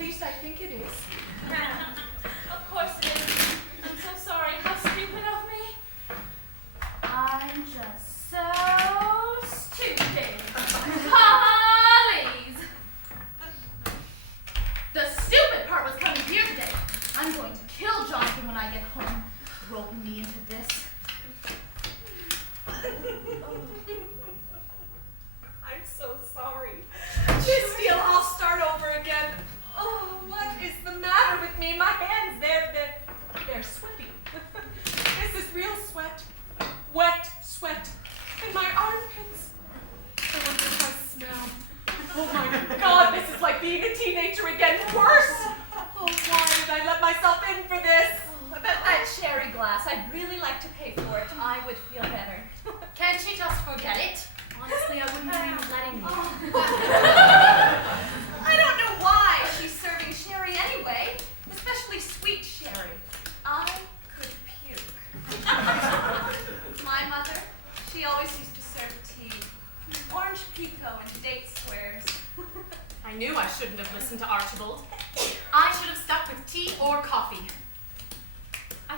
least I think it is. Of course it is. I'm so sorry. How stupid of me. I'm just so stupid. Please. The stupid part was coming here today. I'm going to kill Jonathan when I get home. Roping me into this. I'm so sorry. Miss Steele, I'll start over again. Oh, what is the matter with me? My hands, they're sweaty. This is real sweat. Wet sweat. And my armpits. I wonder if I smell. Oh my God, this is like being a teenager again. Worse. Oh, why did I let myself in for this? About that sherry glass, I'd really like to pay for it. I would feel better. Can't she just forget it? Honestly, I wouldn't dream of letting you. I don't know why she's serving sherry anyway, especially sweet sherry. I could puke. My mother, she always used to serve tea. Orange pico and date squares. I knew I shouldn't have listened to Archibald. I should have stuck with tea or coffee. I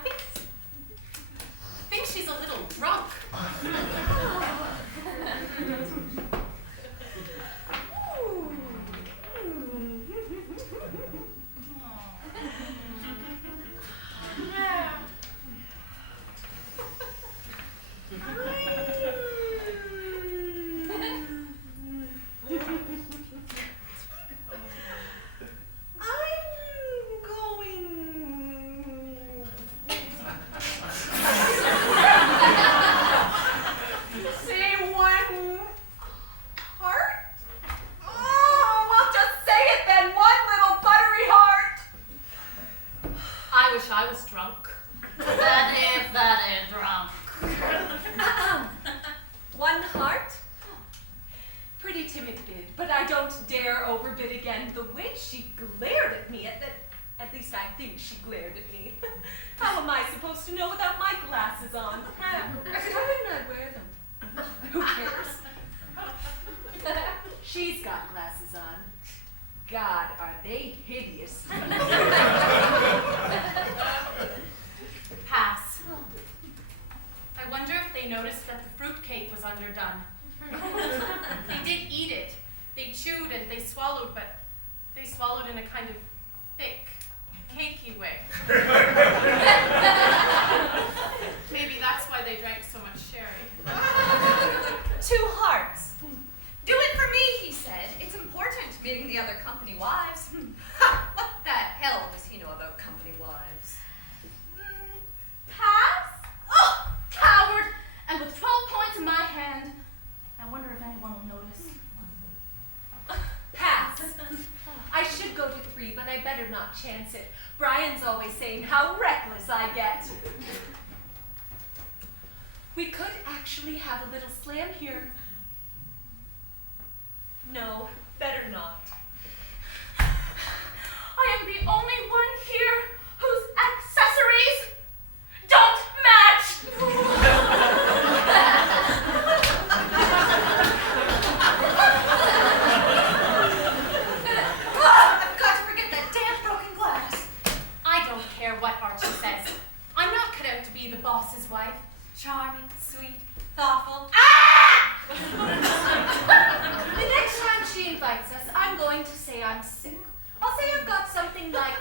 think she's a little drunk. I wish I was drunk. That is drunk. One heart? Pretty timid bid, but I don't dare overbid again. The way she glared at me, at least I think she glared at me. How am I supposed to know without my glasses on? Why didn't I wear them? Who cares? She's got glasses on. God, are they hideous. Pass. I wonder if they noticed that the fruitcake was underdone. They did eat it. They chewed and they swallowed, but they swallowed in a kind of thick, cakey way. Maybe that's why they drank so much sherry. 2 hearts. Do it for me, he said. It's important meeting the other company wives. What the hell does he know about company wives? Pass? Oh, coward! And with 12 points in my hand, I wonder if anyone will notice. Pass. I should go to 3, but I better not chance it. Brian's always saying how reckless I get. We could actually have a little slam here. No, better not. I am the only one here whose accessories don't match! I've got to forget that damn broken glass. I don't care what Archie says. I'm not cut out to be the boss's wife. Charming, sweet, thoughtful. The next time she invites us, I'm going to say I'm sick. I'll say I've got something like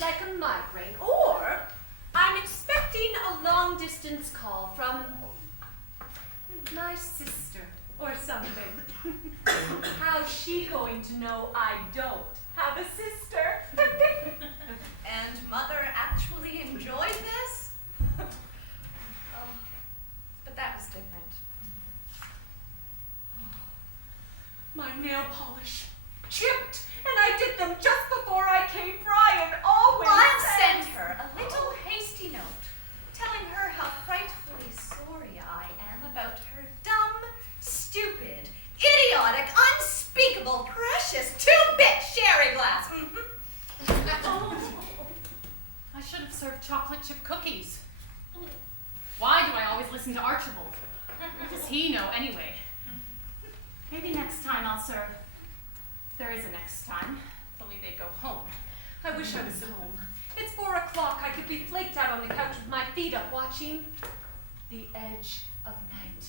a migraine, or I'm expecting a long-distance call from my sister or something. How's she going to know I don't have a sister? And Mother actually enjoyed this? Oh, but that was different. My nail polish chipped, and I did them just before I came. Brian always I'll says. send her a little hasty note, telling her how frightfully sorry I am about her dumb, stupid, idiotic, unspeakable, precious 2-bit sherry glass. I should have served chocolate chip cookies. Why do I always listen to Archibald? What does he know anyway? Maybe next time I'll serve. If there is a next time. If only they'd go home. I wish I was home. It's 4 o'clock. I could be flaked out on the couch with my feet up watching The Edge of Night.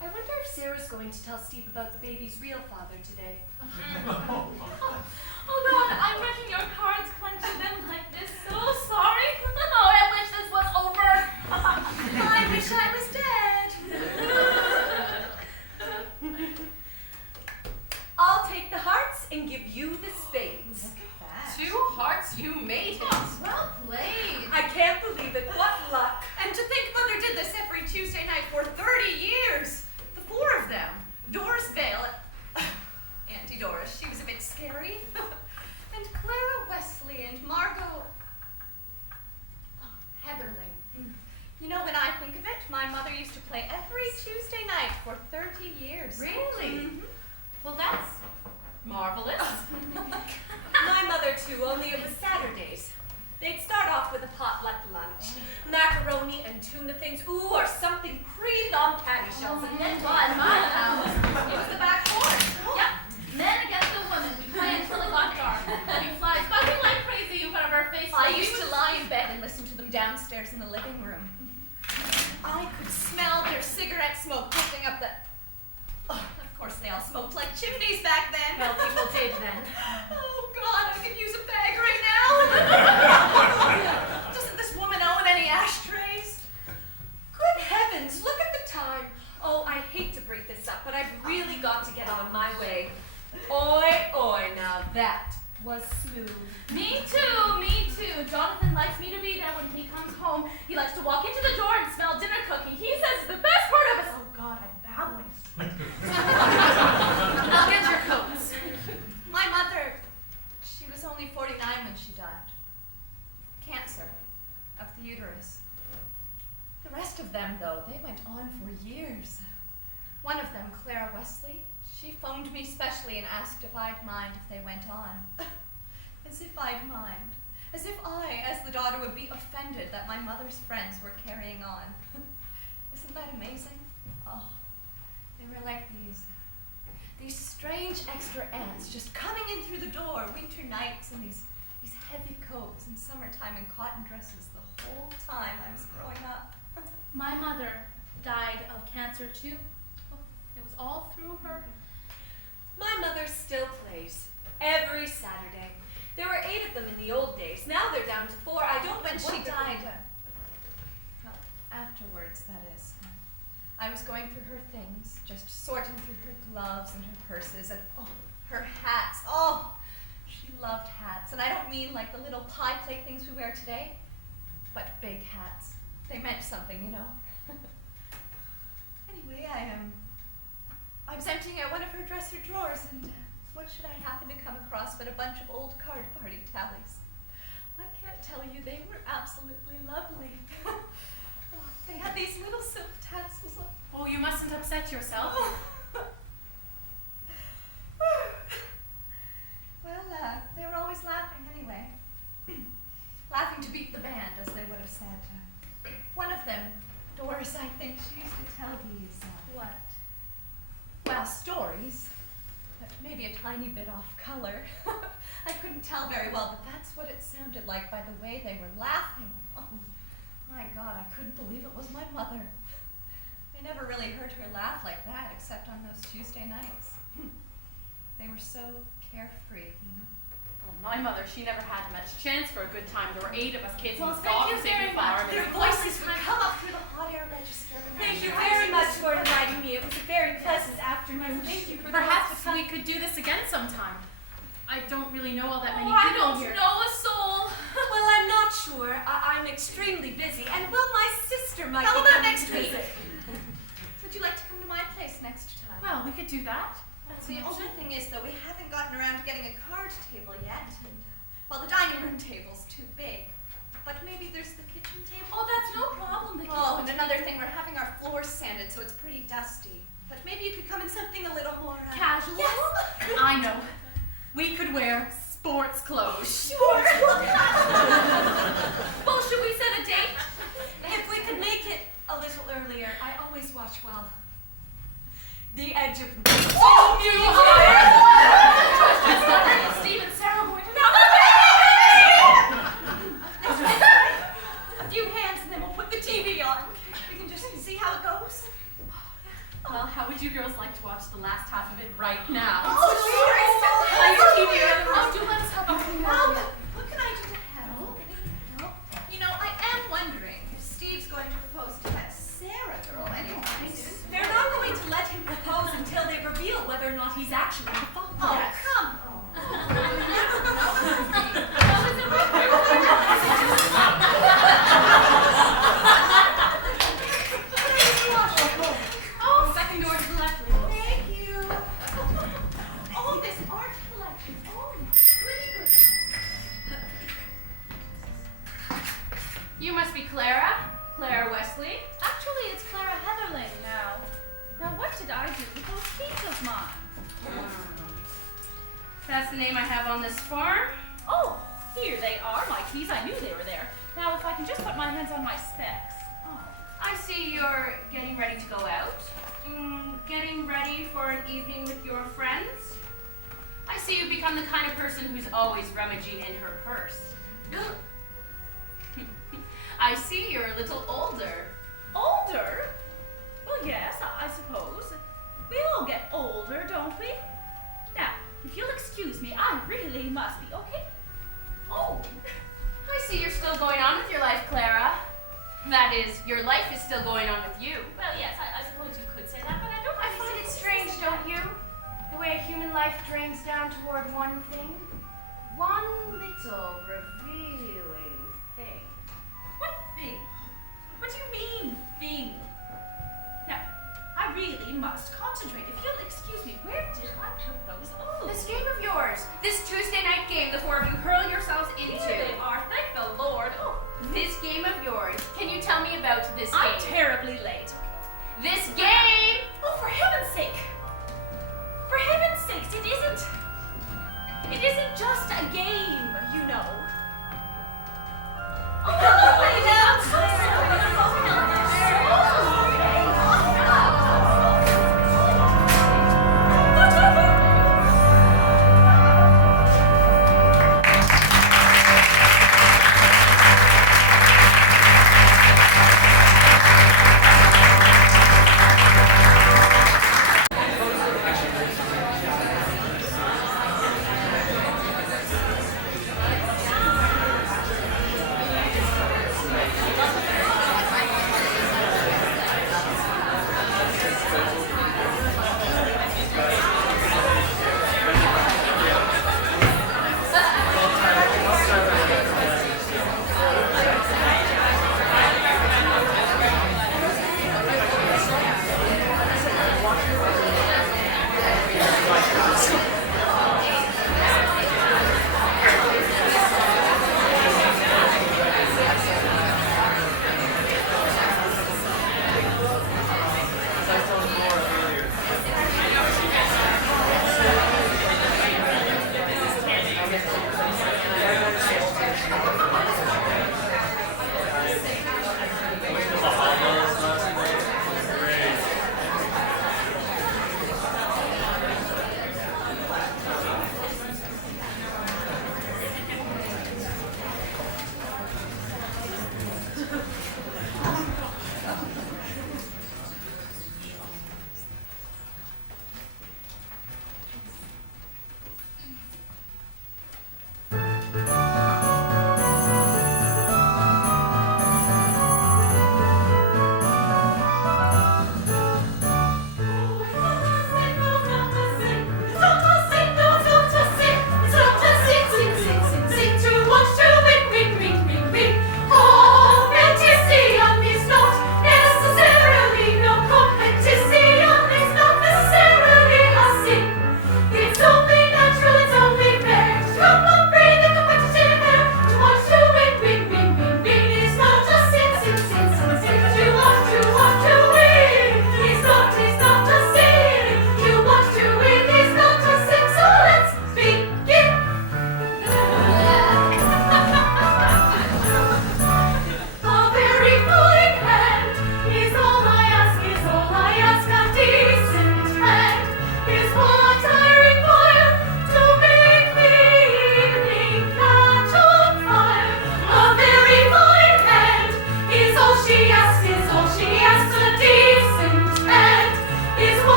I wonder if Sarah's going to tell Steve about the baby's real father today. Oh God, I'm making your cards clenching them like this. So sorry. Oh, I wish this was over. I wish I was dead. I'll take the hearts and give you the spades. Two hearts, you made it. Well played. I can't believe it. What luck. And to think Mother did this every Tuesday night for 30 years. The 4 of them. Doris Vale, Auntie Doris, she was a bit scary. And Clara Wesley and Margot Heatherling. You know, when I think of it, my mother used to play every Tuesday night for 30 years. Really? Mhm. Well, that's marvelous. My mother too, only it was Saturdays. They'd start off with a potluck lunch. Macaroni and tuna things, ooh, or something creamed on patty shells. And then Well, in my house, it was the back porch. Yep. Men against the women. We play until it got dark. We fly buzzing like crazy in front of our faces. I used to lie in bed and listen to them downstairs in the living room. I could smell their cigarette smoke drifting up the... Oh, of course, they all smoked like chimneys back then. well, people did then. Oh, God, I could use a bag right now. Doesn't this woman own any ashtrays? Good heavens, look at the time. Oh, I hate to break this up, but I've really got to get out of my way. Oi, oi, now that was smooth. Me too, me too. Jonathan likes me to be there when he comes home. He likes to walk into the door and smell dinner cooking. He says it's the best part of it. Oh, God, I'm babbling. I'll get your coats. My mother, she was only 49 when she died. Cancer of the uterus. The rest of them, though, they went on for years. One of them, Clara Wesley, she phoned me specially and asked if I'd mind if they went on. As if I'd mind. As if I, as the daughter, would be offended that my mother's friends were carrying on. Isn't that amazing? Oh, they were like these strange extra ants just coming in through the door, winter nights, in these heavy coats, and summertime in cotton dresses the whole time I was growing up. My mother died of cancer too. It was all through her. My mother still plays every Saturday. There were 8 of them in the old days. Now they're down to 4. I don't know When she what they're died, doing. well, afterwards, that is, I was going through her things, just sorting through her gloves and her purses and, oh, her hats. Oh, she loved hats. And I don't mean like the little pie plate things we wear today, but big hats. They meant something, you know. Anyway, I was emptying out one of her dresser drawers, and what should I happen to come across but a bunch of old card party tallies? I can't tell you, they were absolutely lovely. Oh, they had these little silk tassels on. Oh, you mustn't upset yourself. Well, they were always laughing anyway. Laughing to beat the band, as they would have said. One of them, Doris, I think, she used to tell these, What? well, stories, but maybe a tiny bit off color. I couldn't tell very well, but that's what it sounded like by the way they were laughing. Oh, my God, I couldn't believe it was my mother. I never really heard her laugh like that, except on those Tuesday nights. They were so carefree, you know. Well, my mother, she never had much chance for a good time. There were 8 of us kids Well, in the thank dog you very farm. much. and- Their voices would come up through the hot air register. Thank you very much for inviting me. It was a very pleasant afternoon. Thank you. Perhaps we could do this again sometime. I don't really know all that many Oh, I people don't here. know a soul. Well, I'm not sure. I'm extremely busy. And, well, my sister might How be about coming next to week? visit. Would you like to come to my place next time? Well, we could do that. That's The an only option. thing is, though, we haven't gotten around to getting a card table yet. And, well, the dining room table's too big. But maybe there's the kitchen table. Oh, that's no problem. The Oh, and kitchen another thing, we're having our floors sanded, so it's pretty dusty. But maybe you could come in something a little more Casual? Yes. I know. We could wear sports clothes. Sure. Well, should we set a date? If we could make it a little earlier, I always watch well. The Edge of Night. Oh, Steve and Sarah you, dear. Otherwise, do let us help you clean Well, up. what can I do to help? Help? You know, I am wondering if Steve's going to propose to that Sarah girl anytime soon. They're not going to let him propose until they reveal whether or not he's actually the father. Oh, come on. Oh, second door to the left, please. Thank you. Oh, this art collection. Oh, pretty good. You must be Clara. Clara Wesley. Actually, it's Clara Heatherling now. Now, what did I do with those keys of mine? That's the name I have on this form. Oh, here they are, my keys. I knew they were there. Now, if I can just put my hands on my specs. Oh. I see you're getting ready to go out. Getting ready for an evening with your friends. I see you've become the kind of person who's always rummaging in her purse. I see you're a little older. Older? Well, yes, I suppose. We all get older, don't we? Now, if you'll excuse me, I really must be, okay? Oh, I see you're still going on with your life, Clara. That is, your life is still going on with you. well, yes, I suppose you could say that, but I don't I find it strange, don't you? The way a human life drains down toward one thing. One little revealing thing. What thing? What do you mean, thing? Now, I really must concentrate. If you'll excuse me, where did I put those? Oh, This game of yours, this Tuesday night game the four of you hurl yourselves here they into. are, thank the Lord. Oh, This game of yours. Can you tell me about this I'm game? terribly late. This game! Oh, for heaven's sake! For heaven's sakes, it isn't. It isn't just a game, you know. Oh, I'm so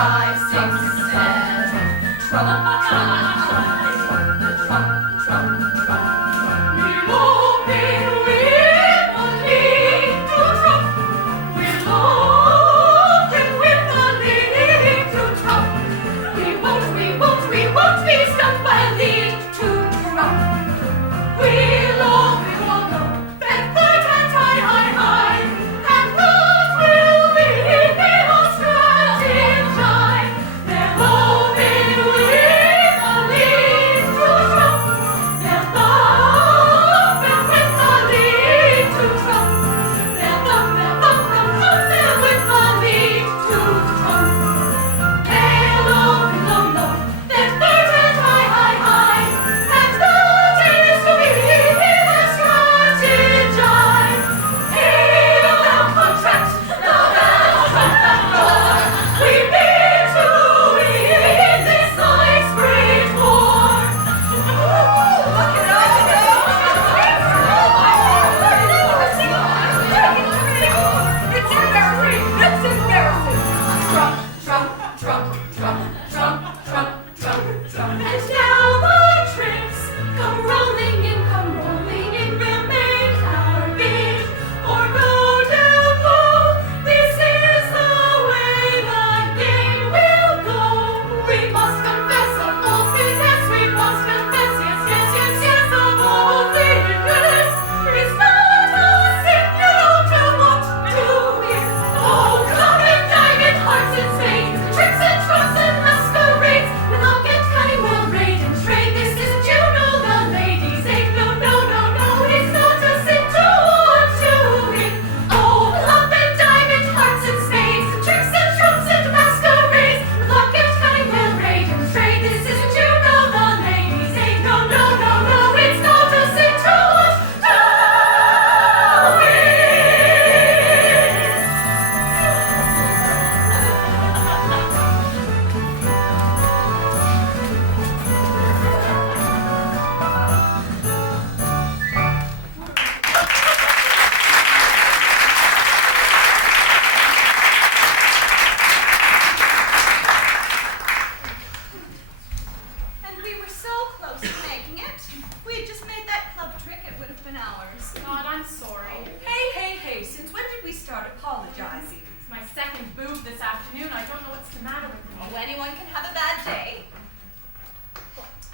5, 6, 7. Trump, trump, trump, trump, trump, trump, trump. We're moving with the lead to Trump. We're moving with the lead to Trump. We won't be stuck by lead to Trump. We'll all know that third and high, and those will lead, they will strategize. They're moving with the lead to Trump. They'll thump and with the lead to Trump. They'll thump and with the lead to Trump. They'll all know that third and high, and those is to be will strategize. Hail and contract, the battle Trump. We need to win this nice great war. Look it It's embarrassing. It's embarrassing. Trump, Trump, Trump, Trump, Trump, Trump, Trump, Trump. And now the tricks come rolling in. We'll make our bid or go down low. This is the way the game will go. We must confess a bold weakness. We must confess, yes, a bold weakness. It's not a signal to want to win. Oh, come and diamond hearts and spades, tricks and trumps and masquerades. We'll all get cunning, we'll raid and trade. This isn't, you know, the ladies' aid. No, it's not a sin to want to win. Oh, club and diamond hearts and spades, tricks and trumps and masquerades. We'll all get cunning, we'll raid and trade. This isn't, you know, the ladies' aid. No, it's not a sin to want to win. And we were so close to making it. If we had just made that club trick, it would have been ours. God, I'm sorry. Hey, since when did we start apologizing? It's my second boob this afternoon. I don't know what's the matter with me. Oh, anyone can have a bad day.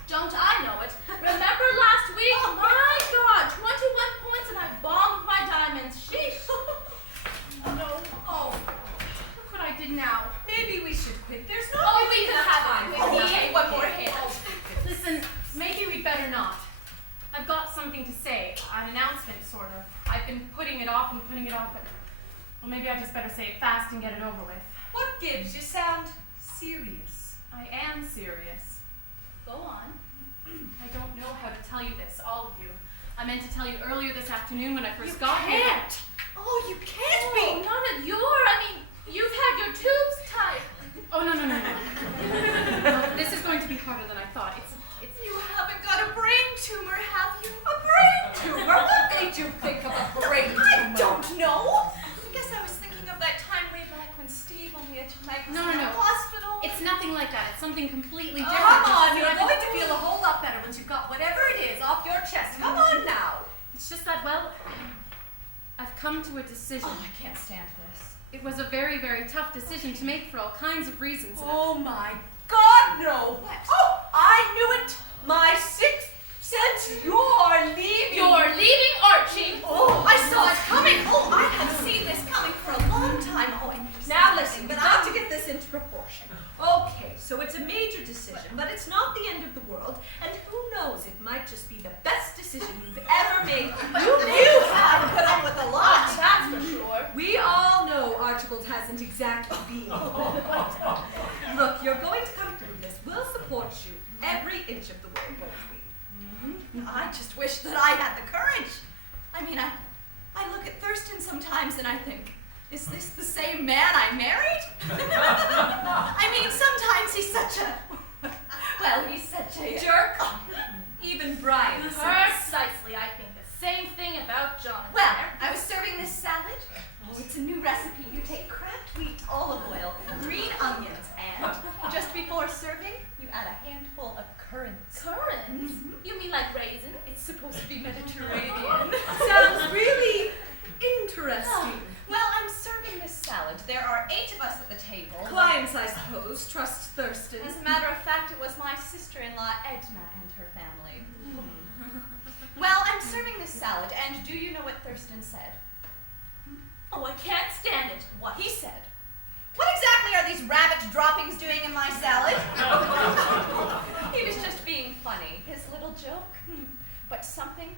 Don't I know it? Remember last week? My God, 21 points and I bombed my diamonds. Sheesh. No. Oh, look what I did now. Maybe we should quit. There's no Oh, we can have time. it. Oh, okay, one more hit. Listen, maybe we'd better not. I've got something to say, an announcement, sort of. I've been putting it off, but well, maybe I just better say it fast and get it over with. What gives? You sound serious. I am serious. Go on. I don't know how to tell you this, all of you. I meant to tell you earlier this afternoon when I first You got here. can't. Oh, you can't Oh, not at you've had your tubes tied. Oh, no. No, this is going to be harder than I thought. It's You haven't got a brain tumor, have you? A brain tumor? What made you think of a brain tumor? I don't know. I guess I was thinking of that time way back when Steve only had to make No. in the hospital. It's nothing like that. It's something completely Oh, different. come on, It's you're just going to feel a whole lot better once you've got whatever it is off your chest. Come on now. It's just that, well, I've come to a decision. Oh, I can't stand this. It was a very, very tough decision to make for all kinds of reasons. Oh my God, no. What? Oh, I knew it. My sixth sense. You're leaving. You're leaving Archie. Oh, I saw it coming. Oh, I have seen this coming for a long time. Oh, I never Now saw listen, anything, we've but got to get this into proportion. Okay, so it's a major decision, but it's not the end of the world, and who knows, it might just be the best decision you've ever made. You have put up with a lot. That's for sure. We all know Archibald hasn't exactly been. Look, you're going to come through this. We'll support you every inch of the way, won't we? I just wish that I had the courage. I mean, I look at Thurston sometimes and I think, is this the same man I married? I mean, sometimes he's such a, well, he's such a Jerk. Even Brian. Precisely, I think the same thing about Jonathan. Well, I was serving this salad. Oh, it's a new recipe. You take cracked wheat, olive oil, green onions, and trust Thurston. As a matter of fact, it was my sister-in-law Edna and her family. Well, I'm serving this salad, and do you know what Thurston said? Oh, I can't stand it. What he said. What exactly are these rabbit droppings doing in my salad? He was just being funny, his little joke. But something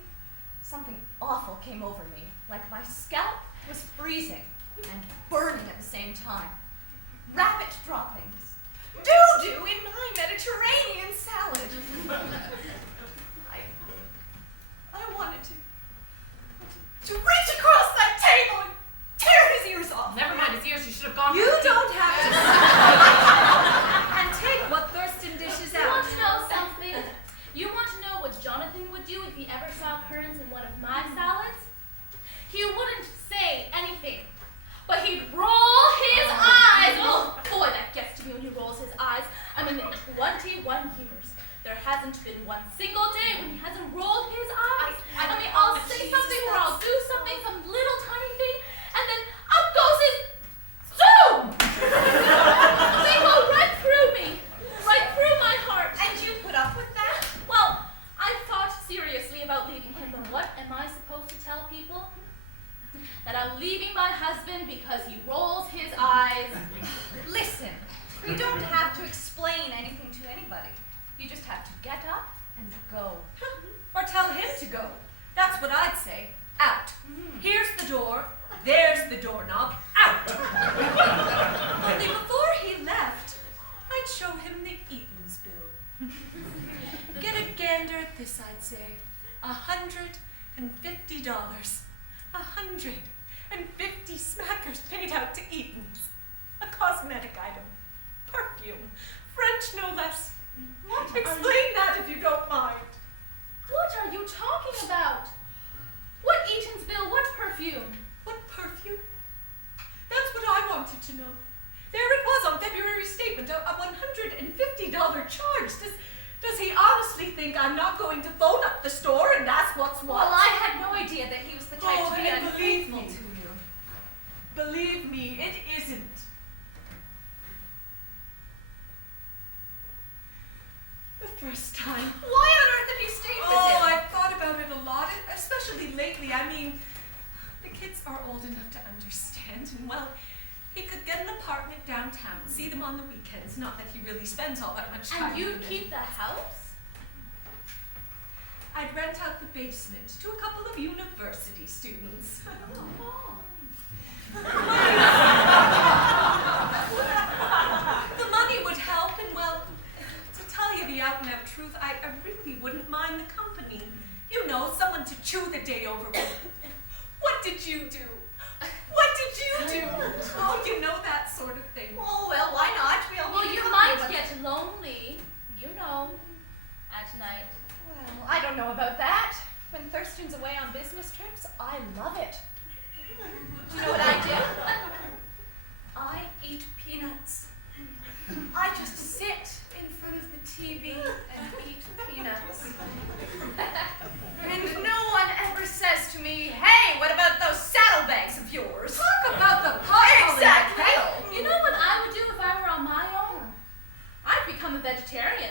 awful came over me, like my scalp was freezing and burning at the same time. Rabbit droppings. Doo-doo in my Mediterranean salad. I wanted to reach across that table and tear his ears off. Never mind his ears, you should have gone You for the don't have to and take what Thurston dishes You want out. to know something? You want to know what Jonathan would do if he ever saw currants in one of my salads? He wouldn't say anything, but he'd roll his eyes. Oh boy, that gets to me when he rolls his eyes. I mean, in 21 years, there hasn't been one single day when he hasn't rolled his eyes. I mean, I'll say something or I'll do something, some little tiny thing, and then up goes his zoom! They go right through me, right through my heart. And you put up with that? Well, I've thought seriously about leaving him, but what am I supposed to tell people? That I'm leaving my husband because he rolls his eyes. Listen, you don't have to explain anything to anybody. You just have to get up and go. Or tell him to go. That's what I'd say. Out. Here's the door. There's the doorknob. Out. Only before he left, I'd show him the Eaton's bill. Get a gander at this, I'd say. $150. 150 smackers paid out to Eaton's. A cosmetic item. Perfume. French, no less. Explain that if you don't mind. What are you talking about? What Eaton's bill? What perfume? What perfume? That's what I wanted to know. There it was on February's statement, a $150 charge. Does he honestly think I'm not going to phone up the store and ask what's what? Well, I had no idea that he was the type Oh, to be and believe unfaithful me. to you. Believe me, it isn't. The first time. Why on earth have you stayed with Oh, him? I've thought about it a lot, especially lately. I mean, the kids are old enough to understand, and well, he could get an apartment downtown, see them on the weekends. Not that he really spends all that much time. And you with them. keep the house? I'd rent out the basement to a couple of university students. The money would help, and well, to tell you the out-and-out truth, I really wouldn't mind the company. You know, someone to chew the day over with. What did you do? What did you do? Oh, you know that sort of thing. Oh, well, why not? We all Well, need you company, might but- get lonely, you know, at night. Well, I don't know about that. When Thurston's away on business trips, I love it. You know what I do? I eat peanuts. I just sit in front of the TV and eat peanuts. And no one ever says to me, hey, what about those saddlebags of yours? Talk about the pot Exactly. You know what I would do if I were on my own? I'd become a vegetarian.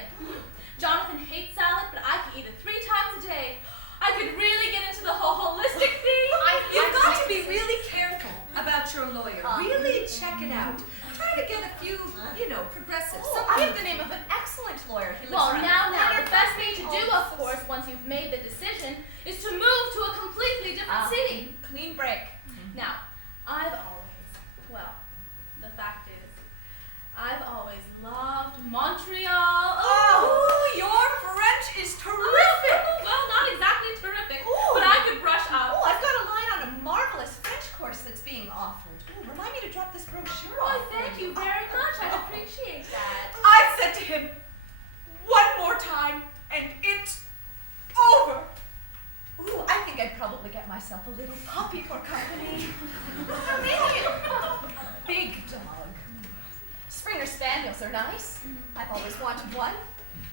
Jonathan hates salad, but I could eat it 3 times a day. I could really get into the whole holistic thing. You've got to be really careful about your lawyer. Really check it out. Try to get a few, progressive. Oh, I have the name of an excellent lawyer. He lives Well, around now, the corner the best from thing me. to do, Oh, of course, once you've made the decision, is to move to a completely different city. Clean break. Now, the fact is, I've always loved Montreal. Oh, your French is terrific. Well, not exactly terrific, Ooh. but I could brush up. Oh, I've got a line on a marvelous French course that's being offered. Ooh, remind me to drop this brochure Why, off. thank you very much. I appreciate that. I said to him, one more time, and it's over. Ooh, I think I'd probably get myself a little puppy for company. Maybe a big dog. Springer Spaniels are nice. I've always wanted one.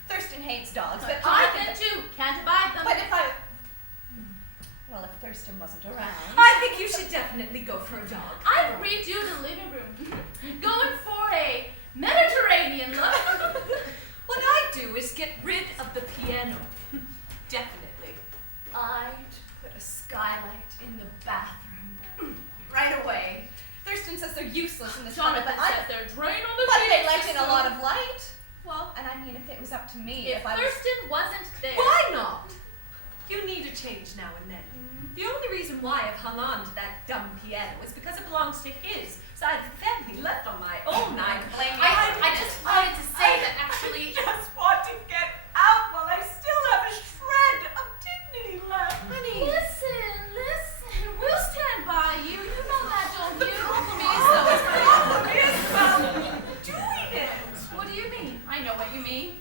Thurston hates dogs, but I Jonathan, think... too. Can't abide them. But if I... Well, if Thurston wasn't around... I think you should definitely go for a dog. I'd redo the living room. Going for a Mediterranean look. What I do is get rid of the piano. Definitely. I'd put a skylight in the bathroom. Right away. Thurston says they're useless in this Jonathan but says they're drain on the But they heating let in a system. lot of light. Well, and I mean, if it was up to me, If if I was... Thurston wasn't there. Why not? You need a change now and then. The only reason why I've hung on to that dumb piano is because it belongs to his side of the family, left on my own. I blame I just wanted to say that actually. I just want to get out while I still have a shred of dignity left. Honey, listen. We'll stand by you. You know that, don't you? Doing it. What do you mean? I know what you mean.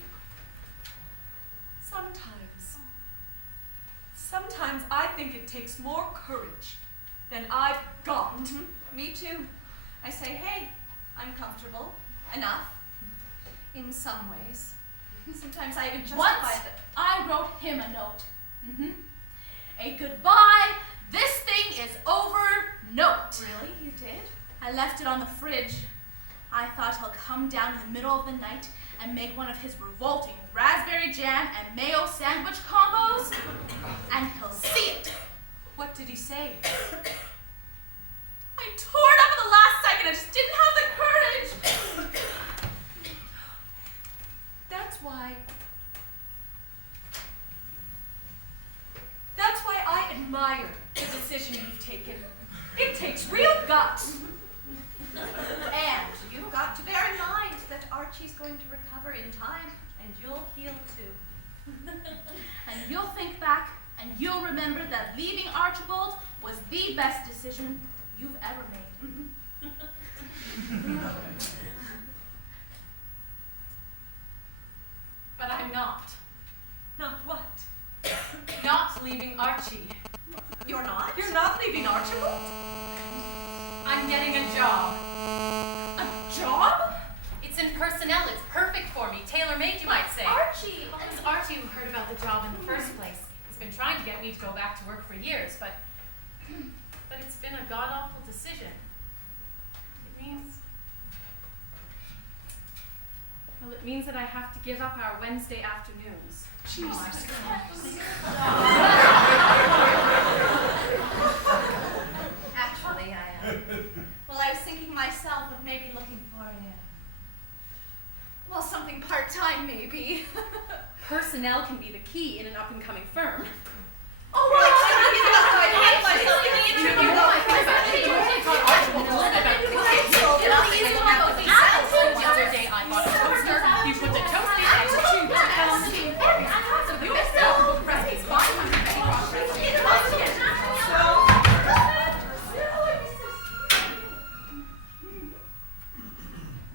Sometimes I think it takes more courage than I've got. Me too. I say, hey, I'm comfortable. Enough. In some ways. Sometimes I even justify Once that. I wrote him a note. A goodbye, this thing is over note. Really? You did? I left it on the fridge. I thought he'll come down in the middle of the night and make one of his revolting raspberry jam and mayo sandwich combos, and he'll see it. What did he say? I tore it up at the last second. I just didn't have the courage. That's why I admire the decision you've taken. It takes real guts. And you've got to bear in mind that Archie's going to recover in time, and you'll heal too. And you'll think back, and you'll remember that leaving Archibald was the best decision you've ever made. But I'm not. Not what? Not leaving Archie. You're not? You're not leaving Archibald? I'm getting a job. A job? It's in personnel. It's perfect for me. Tailor-made, you might say. Archie! Well, it was Archie who heard about the job in the first place. He's been trying to get me to go back to work for years, but it's been a god-awful decision. It means that I have to give up our Wednesday afternoons. Jesus. Actually, I am. Well, I was thinking myself of maybe looking for something part-time, maybe. Personnel can be the key in an up-and-coming firm. Oh, right. I hate myself in the interview. The other day I bought a toaster. You put the toast in and two pounds. So you sell book recipes 500 cross recipes.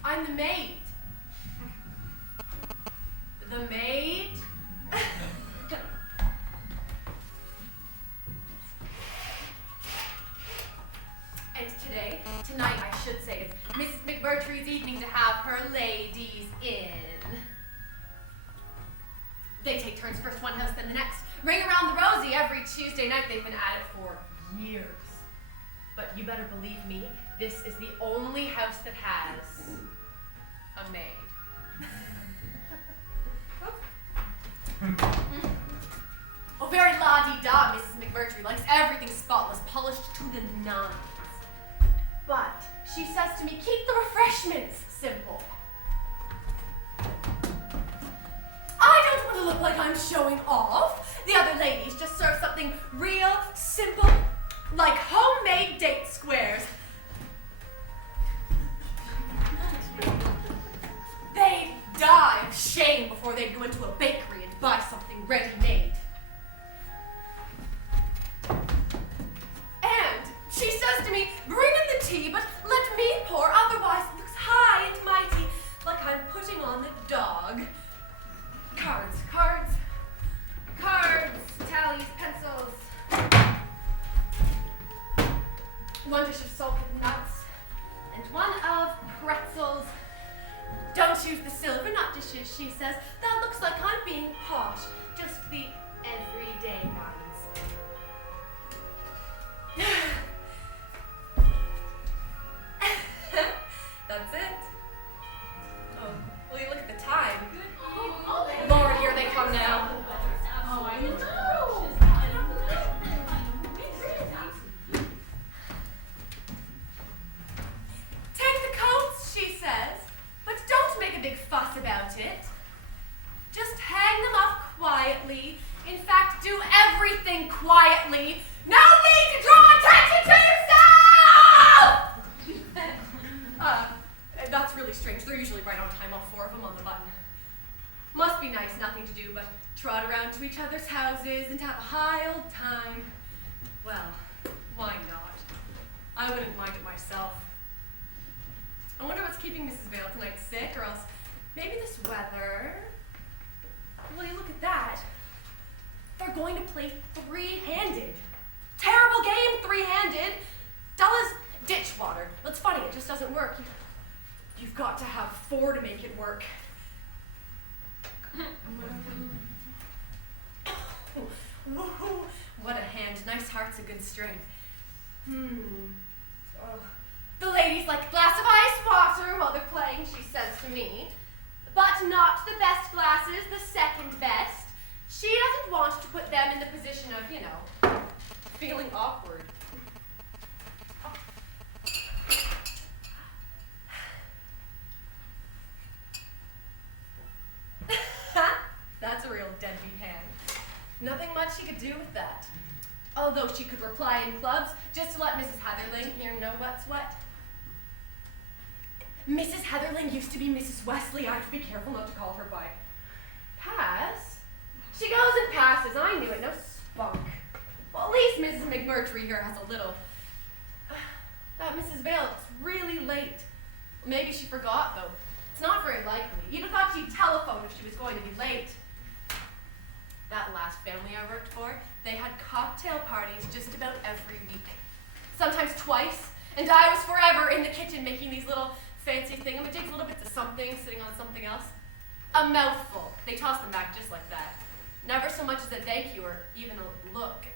I'm the maid. The maid? And tonight I should say, it's Mrs. McMurtry's evening to have her ladies in. They take turns, first one house, then the next. Ring around the rosy every Tuesday night. They've been at it for years. But you better believe me, this is the only house that has a maid. Oh, very la-di-da, Mrs. McMurtry likes everything spotless, polished to the nines. But she says to me, keep the refreshments simple. I don't want to look like I'm showing off. The other ladies just serve something real, simple, like homemade date squares. They'd die of shame before they'd go into a bakery and buy something ready-made. And she says to me, bring in the tea, but let me pour, otherwise it looks high and mighty, like I'm putting on the dog. Cards, tallies, pencils. One dish of salted nuts, and one of pretzels. Don't use the silver nut dishes, she says. That looks like I'm being posh. Just the everyday ones. That's it. it. Just hang them up quietly. In fact, do everything quietly. No need to draw attention to yourself! That's really strange. They're usually right on time, all four of them on the button. Must be nice, nothing to do but trot around to each other's houses and have a high old time. Well, why not? I wouldn't mind it myself. I wonder what's keeping Mrs. Vale tonight sick, or else maybe this weather. Will you look at that? They're going to play three-handed. Terrible game, three-handed. Dull as ditch water. It's funny, it just doesn't work. You've got to have four to make it work. What a hand. Nice heart's a good strength. Oh. The ladies like a glass of ice water while they're playing, she says to me. But not the best glasses, the second best. She doesn't want to put them in the position of, you know, feeling awkward. That's a real deadbeat hand. Nothing much she could do with that. Although she could reply in clubs just to let Mrs. Heatherling here know what's what. Mrs. Heatherling used to be Mrs. Wesley. I have to be careful not to call her by pass. She goes and passes. I knew it. No spunk. Well, at least Mrs. McMurtry here has a little. That Mrs. Vale, it's really late. Maybe she forgot, though. It's not very likely. You'd have thought she'd telephone if she was going to be late. That last family I worked for, they had cocktail parties just about every week. Sometimes twice, and I was forever in the kitchen making these little fancy thingamajigs, little bits of something sitting on something else. A mouthful. They tossed them back just like that. Never so much as a thank you or even a look.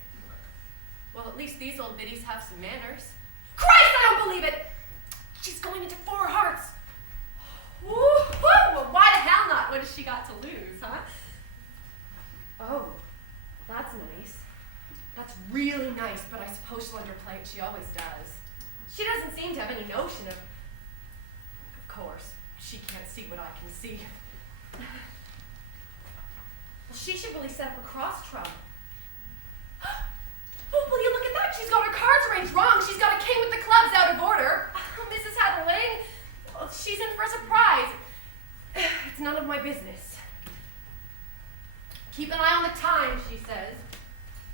Well, at least these old biddies have some manners. Christ, I don't believe it! She's going into 4 hearts. Woo-hoo! Well, why the hell not? What has she got to lose, huh? Oh, that's nice. That's really nice, but I suppose she'll underplay it. She always does. She doesn't seem to have any notion of... Of course, she can't see what I can see. Well, she should really set up a cross trump. Oh, will you look at that? She's got her cards arranged wrong. She's got a king with the clubs out of order. Oh, Mrs. Heatherling, well, she's in for a surprise. It's none of my business. Keep an eye on the time, she says.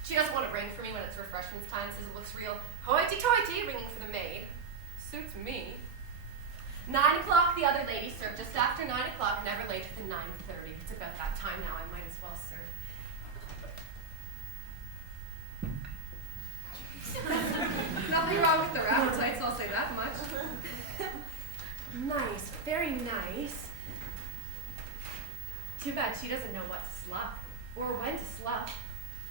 She doesn't want to ring for me when it's refreshments time, says it looks real hoity-toity, ringing for the maid. Suits me. 9 o'clock, the other lady serve just after 9 o'clock, never later than 9:30. It's about that time now, I might as well serve. Nothing wrong with their appetites, I'll say that much. Nice, very nice. Too bad she doesn't know what to slough, or when to slough.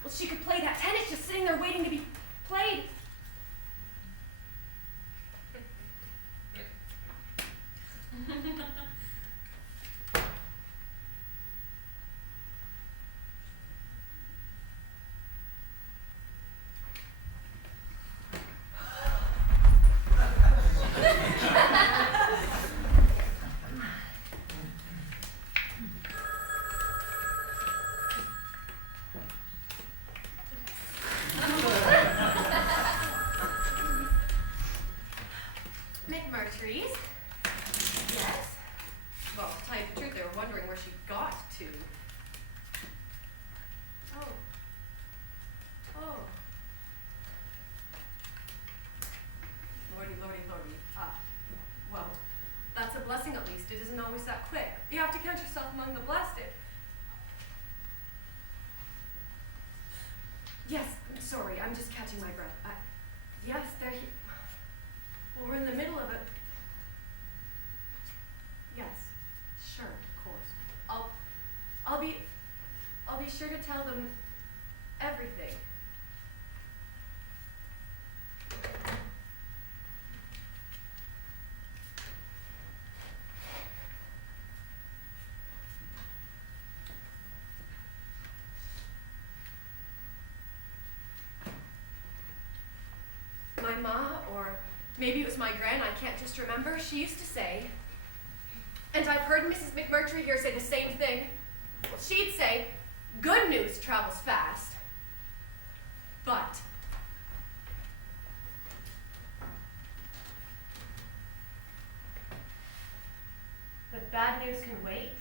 Well, she could play that tennis just sitting there waiting to be played. McMurtry's? Yes? Well, to tell you the truth, they were wondering where she got to. Oh. Lordy. Well, that's a blessing at least. It isn't always that quick. You have to count yourself among the blessed. Yes, I'm sorry, I'm just catching my breath. Yes, they're here. Well, we're in the middle of it. Yes, sure, of course. I'll be sure to tell them everything. My ma, or maybe it was my gran, I can't just remember, she used to say, And I've heard Mrs. McMurtry here say the same thing. Well, she'd say, good news travels fast. But bad news can wait.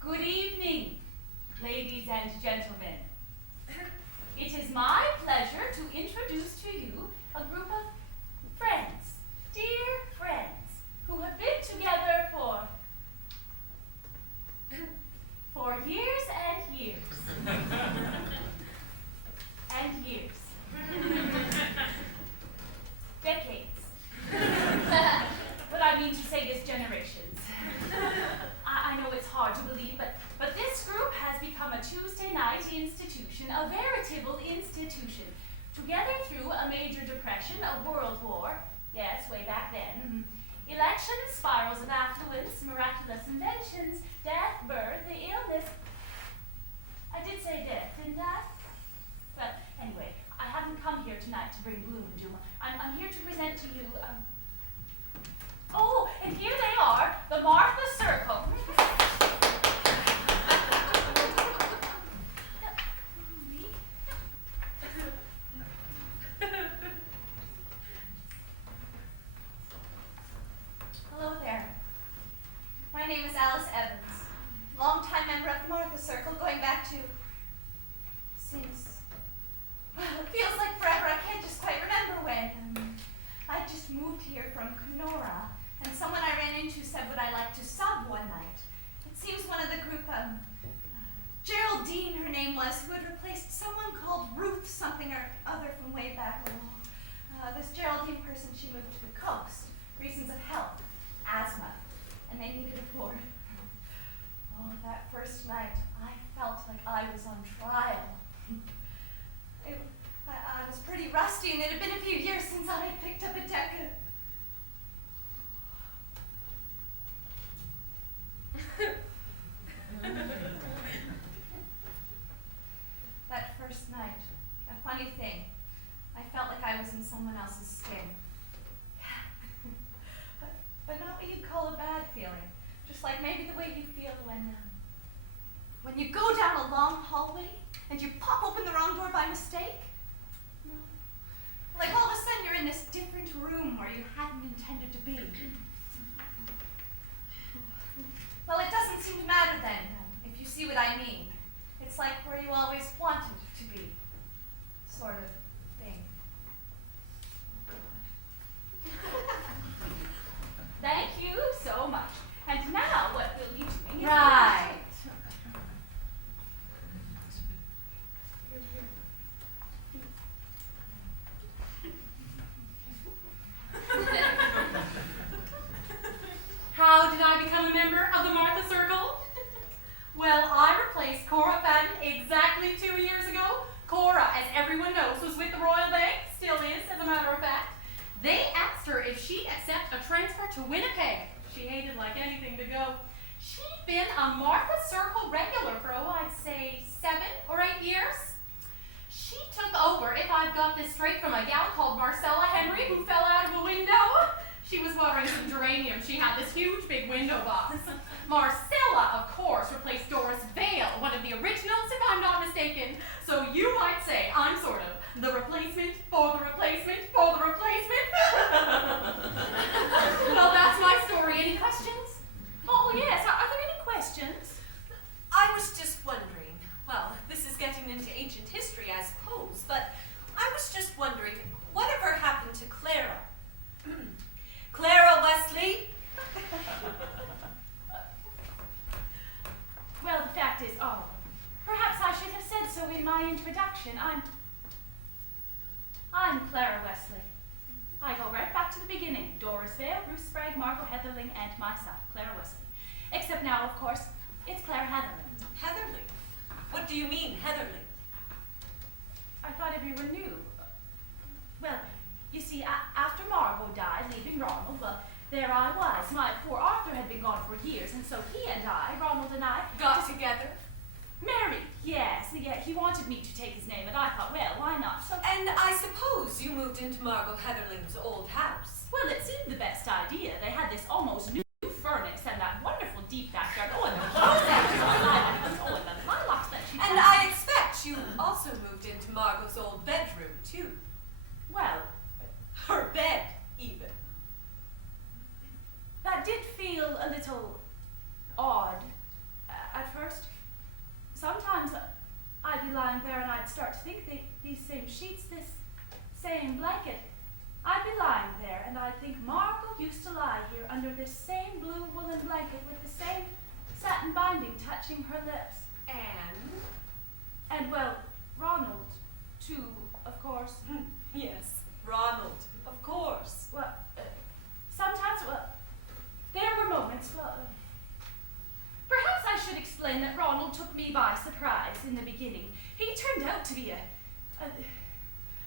Good evening, ladies and gentlemen. It is my pleasure to introduce to you a group of friends, dear friends, who have been together for years and years. And years. Decades. But I mean to say this generations. I know it's hard to believe, but this group has become a Tuesday night institution, a veritable institution. Together through a major depression, a world war, yes, way back then, elections, spirals of affluence, miraculous inventions, death, birth, the illness. I did say death, didn't I? But anyway, I haven't come here tonight to bring gloom and doom. I'm here to present to you, oh, and here they are, the Martha Circle. Hello there. My name is Alice Evans, longtime member of the Martha Circle, going back to since, well, it feels like forever. I can't just quite remember when. I just moved here from Kenora, and someone I ran into said would I like to sub one night. It seems one of the group, Geraldine, her name was, who had replaced someone called Ruth something or other from way back along. This Geraldine person, she moved to the coast, reasons of health, asthma, and they needed a board. Oh, that first night, I felt like I was on trial. I was pretty rusty, and it had been a few years since I had picked up a deck of... That first night, a funny thing, I felt like I was in someone else's skin. but not what you'd call a bad feeling. Just like maybe the way you feel when you go down a long hallway and you pop open the wrong door by mistake. No. Like all of a sudden you're in this different room where you hadn't intended to be. Well, it doesn't seem to matter then, if you see what I mean. It's like where you always wanted to be, sort of thing. Thank you so much. And now what we'll be doing is... Right. How did I become a member of the Martha Circle? Well, I replaced Cora Fadden exactly 2 years ago. Cora, as everyone knows, was with the Royal Bank, still is, as a matter of fact. They asked her if she'd accept a transfer to Winnipeg. She hated like anything to go. She'd been a Martha Circle regular for, I'd say 7 or 8 years. She took over, if I've got this straight, from a gal called Marcella Henry who fell out of a window. She was watering some geranium. She had this huge big window box. Marcella, of course, replaced Doris Vale, one of the originals, if I'm not mistaken. So you might say I'm sort of the replacement for the replacement for the replacement. Well, that's my story. Any questions? Oh, yes. Are there any questions? I was just wondering, well, this is getting into ancient history, I suppose, but I was just wondering, whatever happened to Clara? Clara Wesley? introduction, I'm Clara Wesley. I go right back to the beginning. Doris Vale, Ruth Sprague, Margot Heatherling, and myself, Clara Wesley. Except now, of course, it's Clara Heatherling. Heatherly? What do you mean, Heatherly? I thought everyone knew. Well, you see, after Margot died, leaving Ronald, well, there I was. My poor Arthur had been gone for years, and so he and I, Ronald and I, Got together? married. Yes, yeah, he wanted me to take his name, and I thought, well, why not? So, And I suppose you moved into Margot Heatherling's old house. well, it seemed the best idea. They had this almost new furnace and that wonderful deep backyard. Oh, and the lilacs that she And I expect you also moved into Margot's old bedroom, too. Well, Her bed, even. that did feel a little odd at first. Sometimes I'd be lying there and I'd start to think these same sheets, this same blanket. I'd be lying there and I'd think Margot used to lie here under this same blue woolen blanket with the same satin binding touching her lips. And well, Ronald, too, of course. Yes, Ronald, of course. Well, sometimes, well, there were moments, perhaps I should explain that Ronald took me by surprise in the beginning. He turned out to be a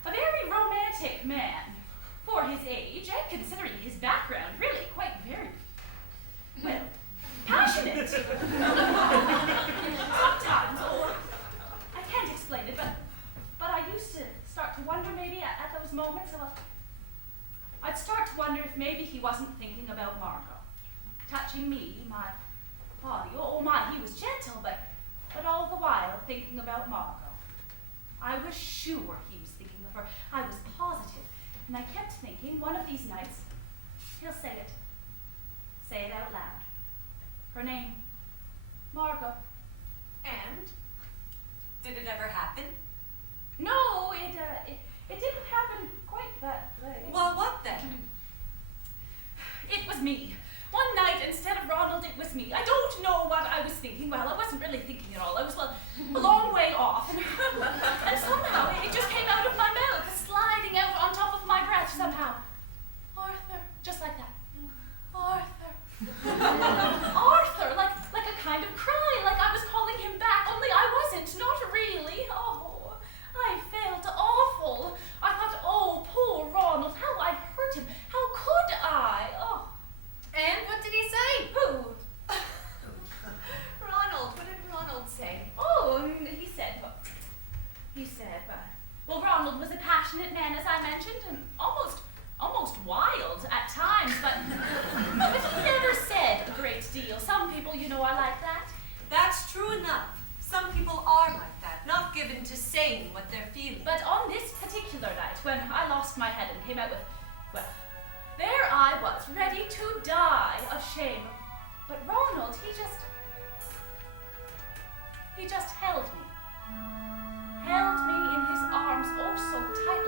very romantic man for his age, and considering his background, really quite very, well, passionate. Sometimes, I can't explain it, but I used to start to wonder maybe at those moments, I'd start to wonder if maybe he wasn't thinking about Margot, touching me, my body. Oh my, he was gentle, but all the while thinking about Margot. I was sure he was thinking of her. I was positive, and I kept thinking, one of these nights, he'll say it out loud. Her name, Margot. And? Did it ever happen? No, it didn't happen quite that way. Well, what then? It was me. One night, instead of Ronald, it was me. I don't know what I was thinking. Well, I wasn't really thinking at all. I was, well, a long way off. And somehow, it just came out of my mouth, sliding out on top of my breath somehow. Arthur. Just like that. Arthur. Arthur, like a kind of cry, like I was calling him back, only I wasn't, not really. Oh, I felt awful. I thought, oh, poor Ronald, how I'd hurt him. How could I? Oh. And what did he say? Who? Ronald, what did Ronald say? Oh, he said, well, Ronald was a passionate man, as I mentioned, and almost wild at times, but he never said a great deal. Some people, you know, are like that. That's true enough. Some people are like that, not given to saying what they're feeling. But on this particular night, when I lost my head and came out with, well, there I was, ready to die of shame. But Ronald, he just held me. Held me in his arms, oh so tight,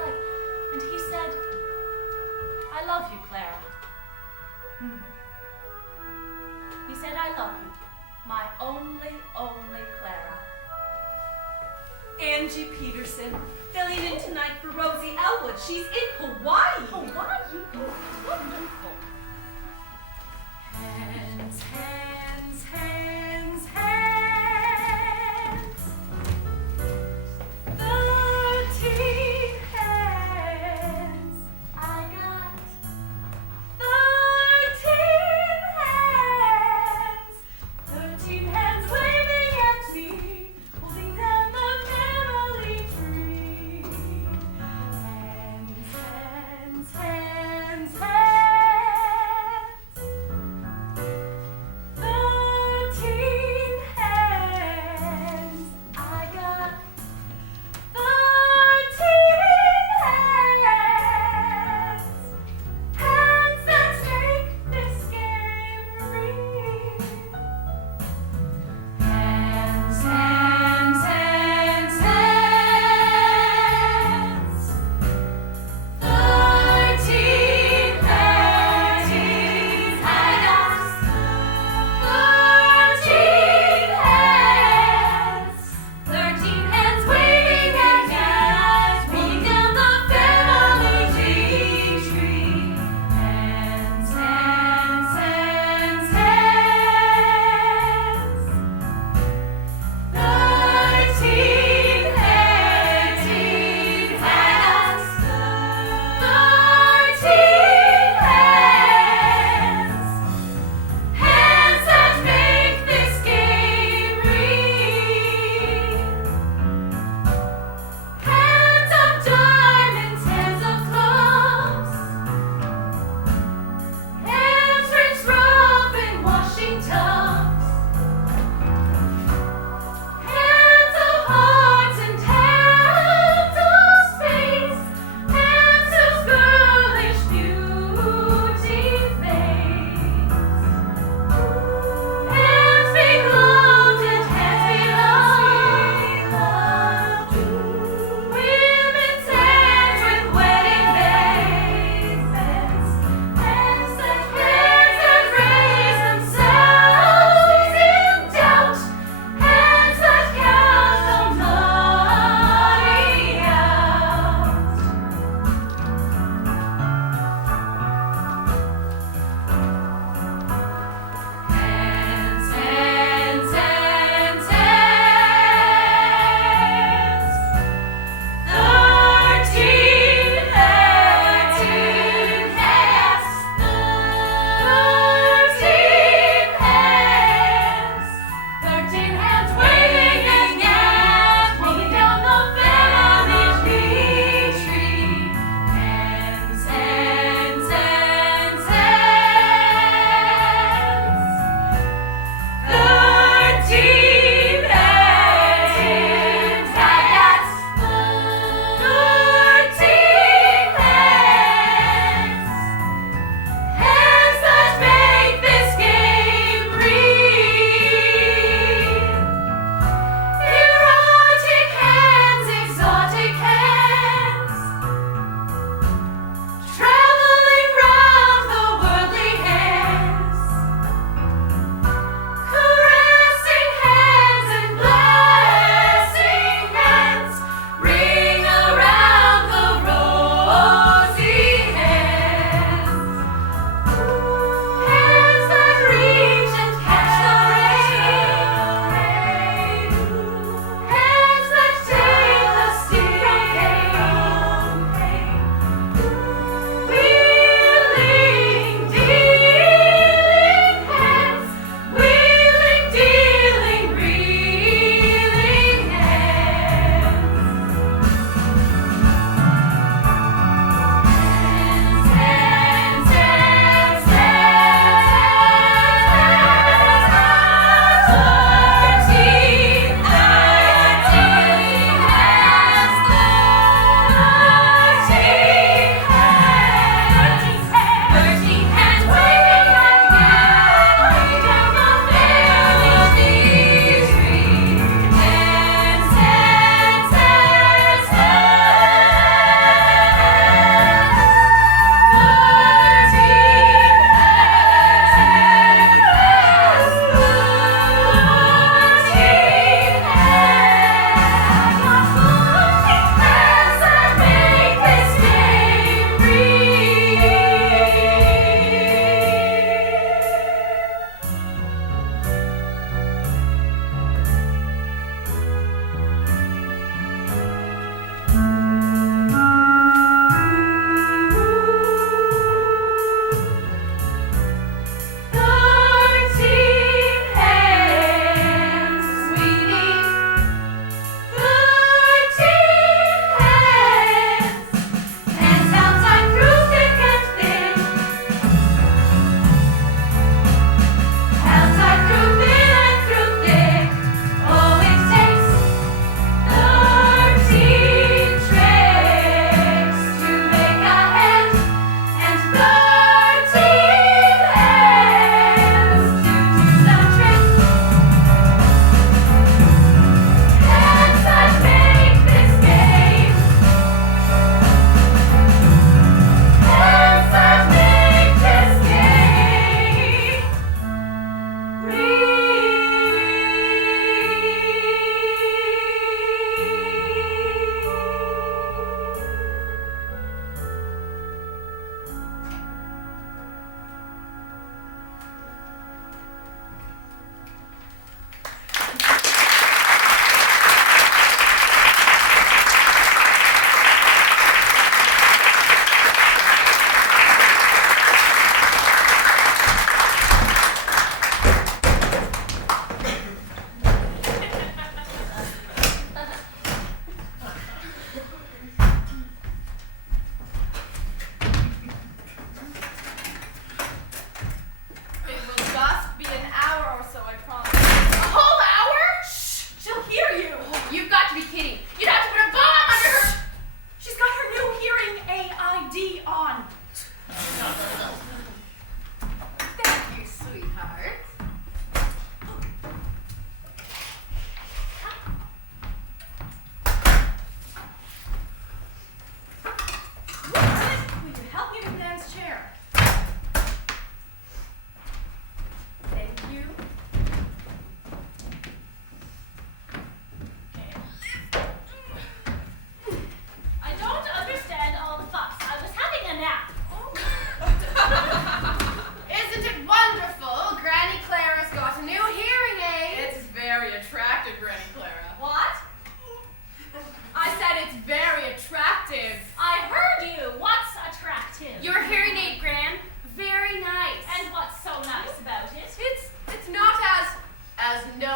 and he said, I love you, Clara. He said, I love you, my only Clara. Angie Peterson, filling in tonight for Rosie Elwood. She's in Hawaii. Hawaii? Wonderful. Hands, hands, hands, hands. 13 hands. I got 13 hands. 13 hands waving at me, holding down the family tree. Hands, hands, hands, hands.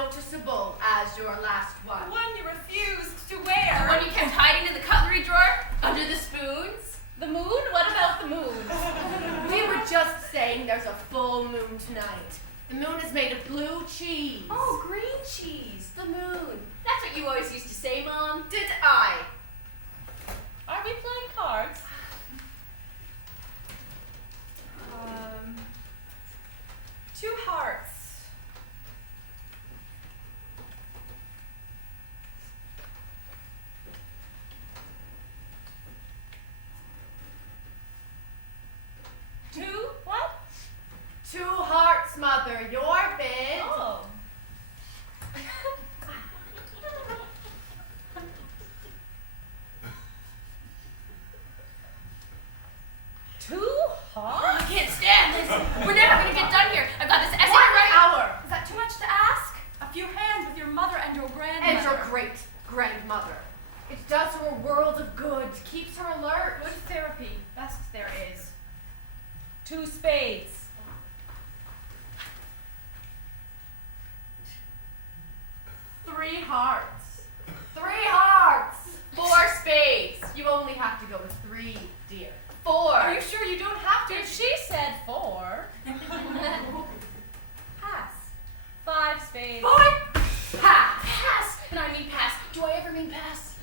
noticeable as your last one? One you refused to The wear. one you kept hiding in the cutlery drawer? Under the spoons? The moon? What about the moon? We were just saying there's a full moon tonight. The moon is made of blue cheese. Oh, green cheese. The moon. That's what you always used to say, Mom. Did I? Are we playing cards? Two hearts. Two? What? 2 hearts, Mother. Your bid. Oh. Two hearts? I can't stand this. We're never gonna get done here. I've got this essay to 1 write. hour. Is that too much to ask? A few hands with your mother and your grandmother. And your great-grandmother. It does her a world of good. Keeps her alert. Good therapy. Best there is. 2 spades. Three hearts. 3 hearts. 4 spades. You only have to go with 3, dear. 4. Are you sure you don't have to? If she said 4. Pass. 5 spades. Pass. Pass. And I mean pass. Do I ever mean pass?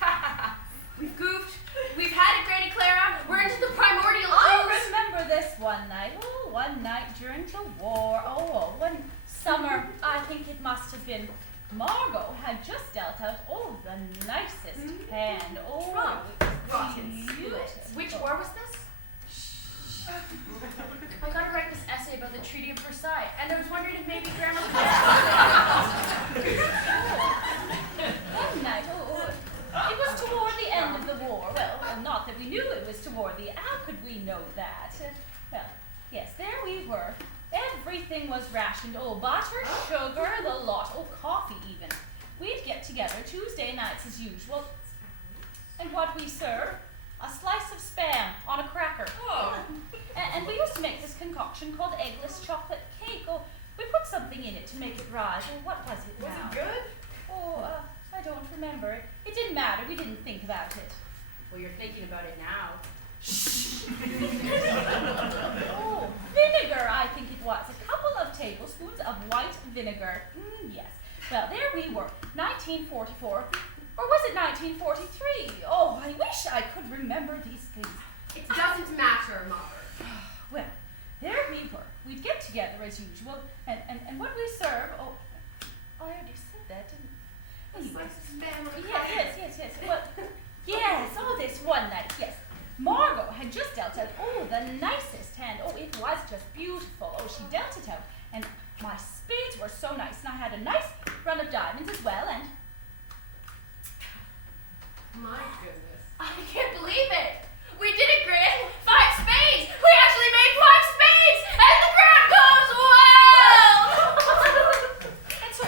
Pass. We've goofed. We've had it, Granny Clara. We're into the primordial I ooze. remember this one night. Oh, one night during the war. Oh, one summer. I think it must have been. Margot had just dealt out, the nicest hand. Oh, Rotten beautiful. Which war was this? I gotta write this essay about the Treaty of Versailles, and I was wondering if maybe Grandma could. One night, it was toward the end of the war. Well, not that we knew it was toward the. How could we know that? Well, yes, there we were. Everything was rationed. Oh, butter, sugar, the lot. Oh, coffee even. We'd get together Tuesday nights as usual. And what we serve? A slice of Spam on a cracker. Oh. And we used to make this concoction called eggless chocolate cake. Oh, we put something in it to make it rise. Oh, what was it now? Was it good? Oh, I don't remember. It didn't matter. We didn't think about it. Well, you're thinking about it now. Oh, vinegar, I think it was. A couple of tablespoons of white vinegar. Yes. Well, there we were, 1944. Or was it 1943? Oh, I wish I could remember these things. It doesn't matter, Mother. Well, there we were. We'd get together as usual, and what we serve, oh, I already said that, didn't I? Anyway. Yes. Well, yes, oh, this one night, yes. Margot had just dealt out, the nicest hand. Oh, it was just beautiful. Oh, she dealt it out. And my spades were so nice, and I had a nice run of diamonds as well, and My goodness. I can't believe it. We did it, Gran. 5 spades. We actually made 5 spades, and the ground goes well. And so,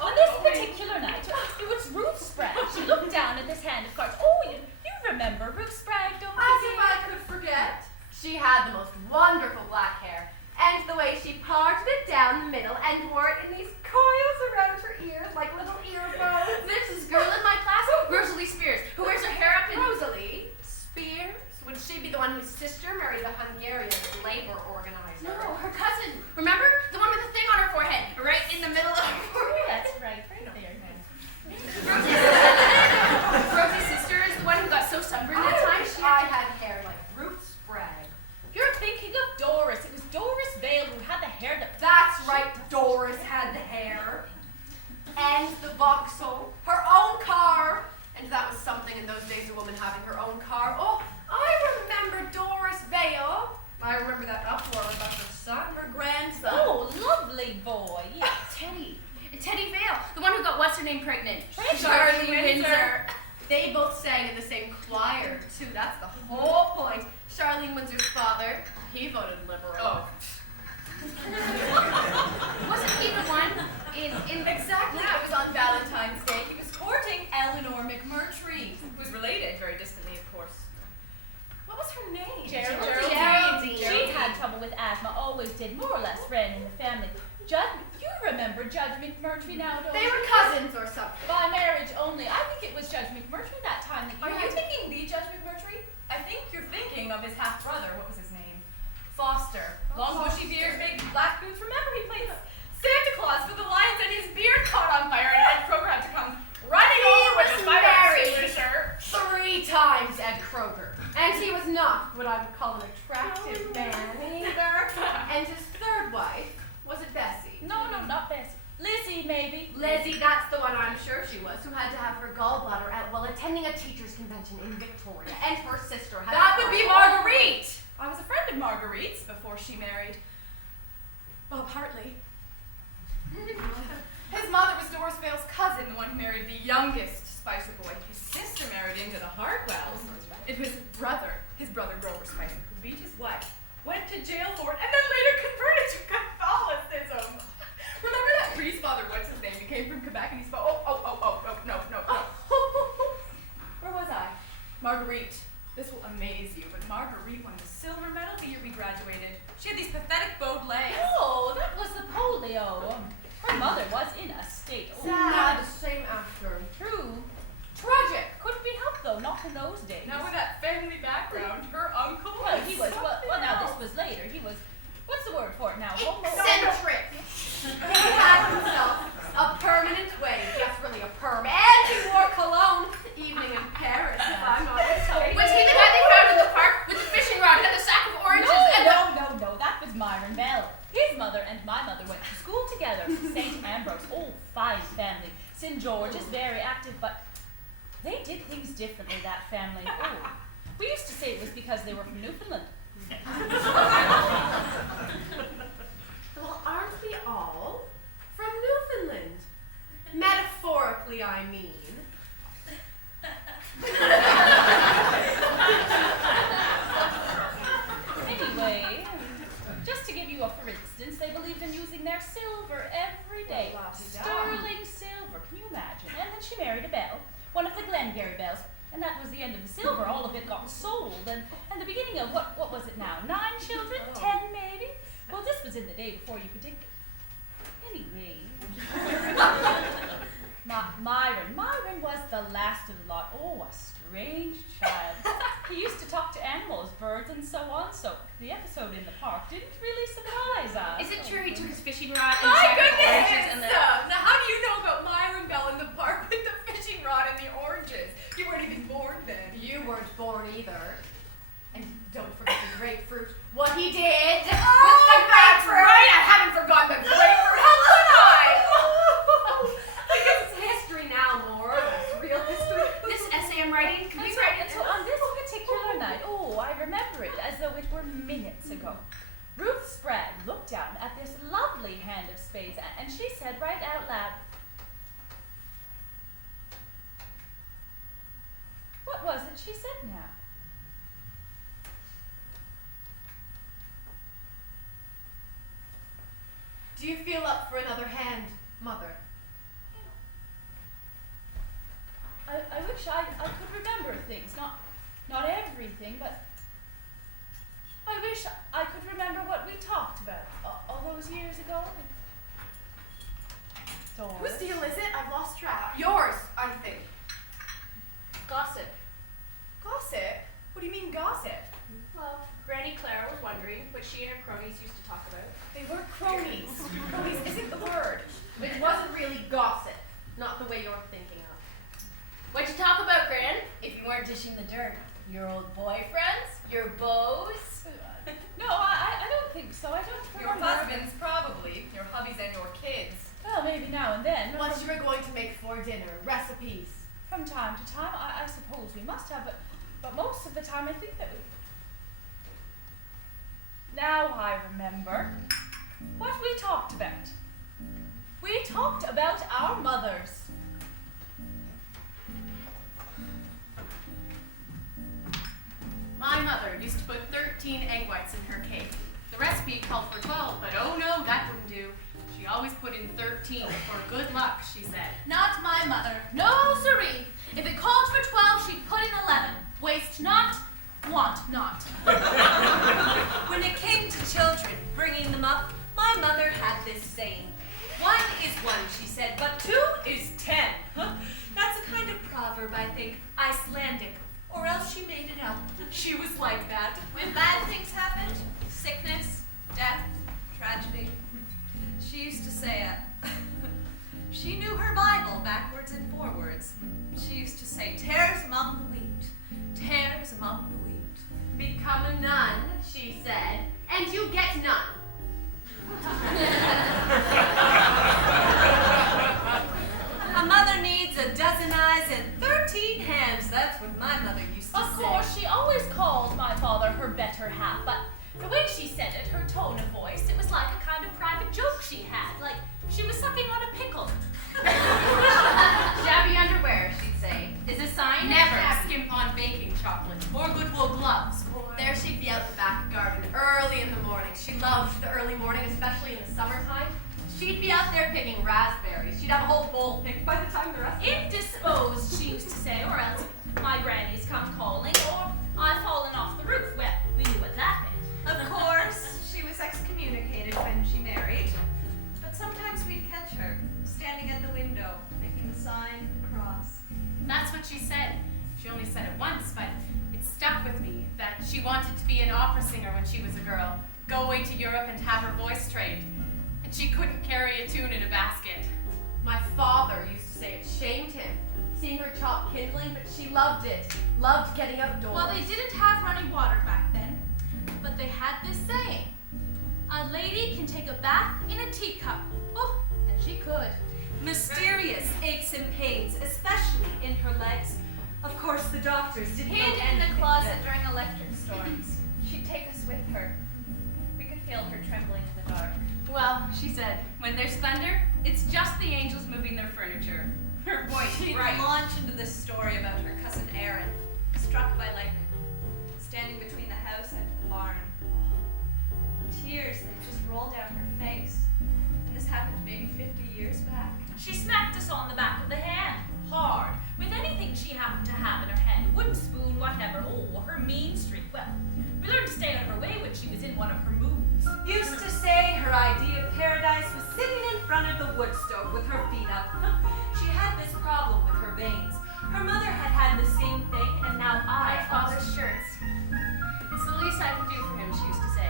on this particular night, it was Ruth Spragg. She looked down at this hand of cards. Oh, you remember Ruth Spragg, don't you? As if I could forget. She had the most wonderful black hair, and the way she parted it down the middle and wore it in these coils around her ears like little earphones. There's this girl in my class, Rosalie Spears, who wears her hair up in. Rosalie Spears? Would she be the one whose sister married the Hungarian labor organizer? No, her cousin. Remember? The one with the thing on her forehead, right in the middle of her Oh, forehead. that's right there. Rosie's sister is the one who got so sunburned that time. wish I had hair like Ruth Spragg. You're thinking of Doris. It was Doris Vale who had the hair that. That's right, Doris had the hair. And the Vauxhall. Her own car. And that was something in those days, a woman having her own car. Oh, I remember Doris Vale. I remember that uproar about her son, her grandson. Oh, lovely boy. Yeah. Teddy Vale, the one who got what's her name pregnant. Charlie Windsor. They both sang in the same choir, too. That's the whole point. Charlene Windsor's father, he voted Liberal. Oh. Wasn't he the one in Exactly. Yeah, it was on Valentine's Day. He was courting Eleanor McMurtry, who's related very distantly, of course. What was her name? Geraldine. She had trouble with asthma, always did, more or less ran in the family. You remember Judge Judge McMurtry now, don't They you? were cousins or something. By marriage only. I think it was Judge McMurtry that time that Are you you had to- thinking the Judge McMurtry? I think you're thinking of his half-brother. What was his name? Foster. Long bushy beard, big black boots. Remember, he played Santa Claus for the Lions and his beard caught on fire and Ed Kroger had to come running over with was his fire married. extinguisher. 3 times Ed Kroger. And he was not what I would call an attractive man either. And his 3rd wife, was it Bessie? No, not Bessie. Lizzie, maybe. Lizzie, that's the one I'm sure she was, who had to have her gallbladder out while attending a teachers' convention in Victoria. And her sister had That would be Marguerite. I was a friend of Marguerite's before she married Bob Hartley. His mother was Doris Vale's cousin, the one who married the youngest Spicer boy. His sister married into the Hartwells. It was his brother Grover Spicer, who beat his wife, went to jail for it, and then later converted to Catholicism. Remember that priest, Father what's his name? He came from Quebec and he spoke. No. Where was I? Marguerite. This will amaze you, but Marguerite won the silver medal the year we graduated. She had these pathetic bowed legs. Oh, that was the polio. Her mother was in a state. Oh, Sad, same after. true. Tragic. Couldn't be helped though, not in those days. Now with that family background, her uncle Well, he was, something well, now else. this was later. He was, what's the word for it now? Eccentric. He had himself a permanent wave. That's really a perm. And he wore cologne. Evening in Paris, if I'm not mistaken. Was he the guy they found in the park with the fishing rod and the sack of oranges and the... No, that was Myron Bell. His mother and my mother went to school together. St. Ambrose, oh, fine family. St. George is very active, but they did things differently, that family. Oh, we used to say it was because they were from Newfoundland. Well, aren't we all from Newfoundland? Metaphorically, I mean. Anyway, just to give you a for instance, they believed in using their silver every day. Sterling silver, can you imagine? And then she married a Bell, one of the Glengarry Bells, and that was the end of the silver. All of it got sold, and the beginning of what was it now? 9 children? 10 maybe? Well, this was in the day before you could think. Anyway, Myron was the last of the lot. Oh, a strange child. He used to talk to animals, birds, and so on. So the episode in the park didn't really surprise us. Is it true he took his fishing rod and My sack of goodness! oranges and the... Now how do you know about Myron Bell in the park with the fishing rod and the oranges? You weren't even born then. You weren't born either. And don't forget the grapefruit. What he did with the That's grapefruit. right! I haven't forgotten the grapefruit. How could I? Because it's history now, more or less. Real history. This essay I'm writing, can That's you right. write And so on this particular night, oh, I remember it as though it were minutes ago. Ruth Spragg looked down at this lovely hand of spades, and she said right out loud, what was it she said now? Do you feel up for another hand, Mother? I wish I could remember things, not everything, but I wish I could remember what we talked about all those years ago. Doris. Whose deal is it? I've lost track. Yours, I think. gossip? Gossip? What do you mean gossip? Well, Granny Clara was wondering what she and her cronies used to talk about. They were cronies. Cronies isn't the word. It wasn't really gossip. Not the way you're thinking of. What'd you talk about, Gran? If you weren't dishing the dirt. Your old boyfriends? Your beaus? No, I don't think so. I don't Your remember. husbands, probably. Your hubbies and your kids. Well, maybe now and then. What you were going to make for dinner. Recipes. From time to time, I suppose we must have, but most of the time I think that we... Now I remember what we talked about. We talked about our mothers. My mother used to put 13 egg whites in her cake. The recipe called for 12, but oh no, that wouldn't do. She always put in 13 for good luck, she said. Not my mother. No, siree. If it called for 12, she'd put in 11. Waste not, want not. When it came to children, bringing them up, my mother had this saying, 1 is 1, she said, but 2 is 10. That's a kind of proverb, I think, Icelandic, or else she made it up. She was like that. When bad things happened, sickness, death, tragedy, she used to say it. She knew her Bible backwards and forwards. She used to say, tares among the wheat, tares among the wheat. Become a nun, she said, and you get none. A mother needs a dozen eyes and 13 hands. That's what my mother used to Of say. course, she always called my father her better half, but the way she said it, her tone of voice, it was like a kind of private joke she had, like she was sucking on a pickle. Shabby underwear, she'd say, is a sign. Never of skimp on baking chocolate or good wool gloves. There she'd be out the back garden early in the morning. She loved the early morning, especially in the summertime. She'd be out there picking raspberries. She'd have a whole bowl picked by the time the rest. Indisposed, she used to say, or else my granny's come calling, or I've fallen off the roof. Well, we knew what that meant. Of course, she was excommunicated when she married, but sometimes we'd catch her, standing at the window, making the sign of the cross. That's what she said. She only said it once, but it stuck with me that she wanted to be an opera singer when she was a girl, go away to Europe and have her voice trained. And she couldn't carry a tune in a basket. My father used to say it shamed him, seeing her chop kindling, but she loved it. Loved getting outdoors. Well, they didn't have running water back then, but they had this saying: a lady can take a bath in a teacup. Oh, and she could. Mysterious aches and pains, especially in her legs. Of course, the doctors didn't know Hid in anything. the closet during electric storms. She'd take us with her. We could feel her trembling in the dark. Well, she said, when there's thunder, it's just the angels moving their furniture. Her voice, She'd right. launch into this story about her cousin Aaron, struck by lightning, standing between the house and the barn. Tears that just rolled down her face. And this happened maybe 50 years back. She smacked us on the back of the hand, hard, with anything she happened to have in her hand, a wooden spoon, whatever. Oh, her mean streak. Well, we learned to stay out of her way when she was in one of her moods. Used to say her idea of paradise was sitting in front of the wood stove with her feet up. She had this problem with her veins. Her mother had the same thing, and now My I father's shirts. It's the least I can do for him, she used to say.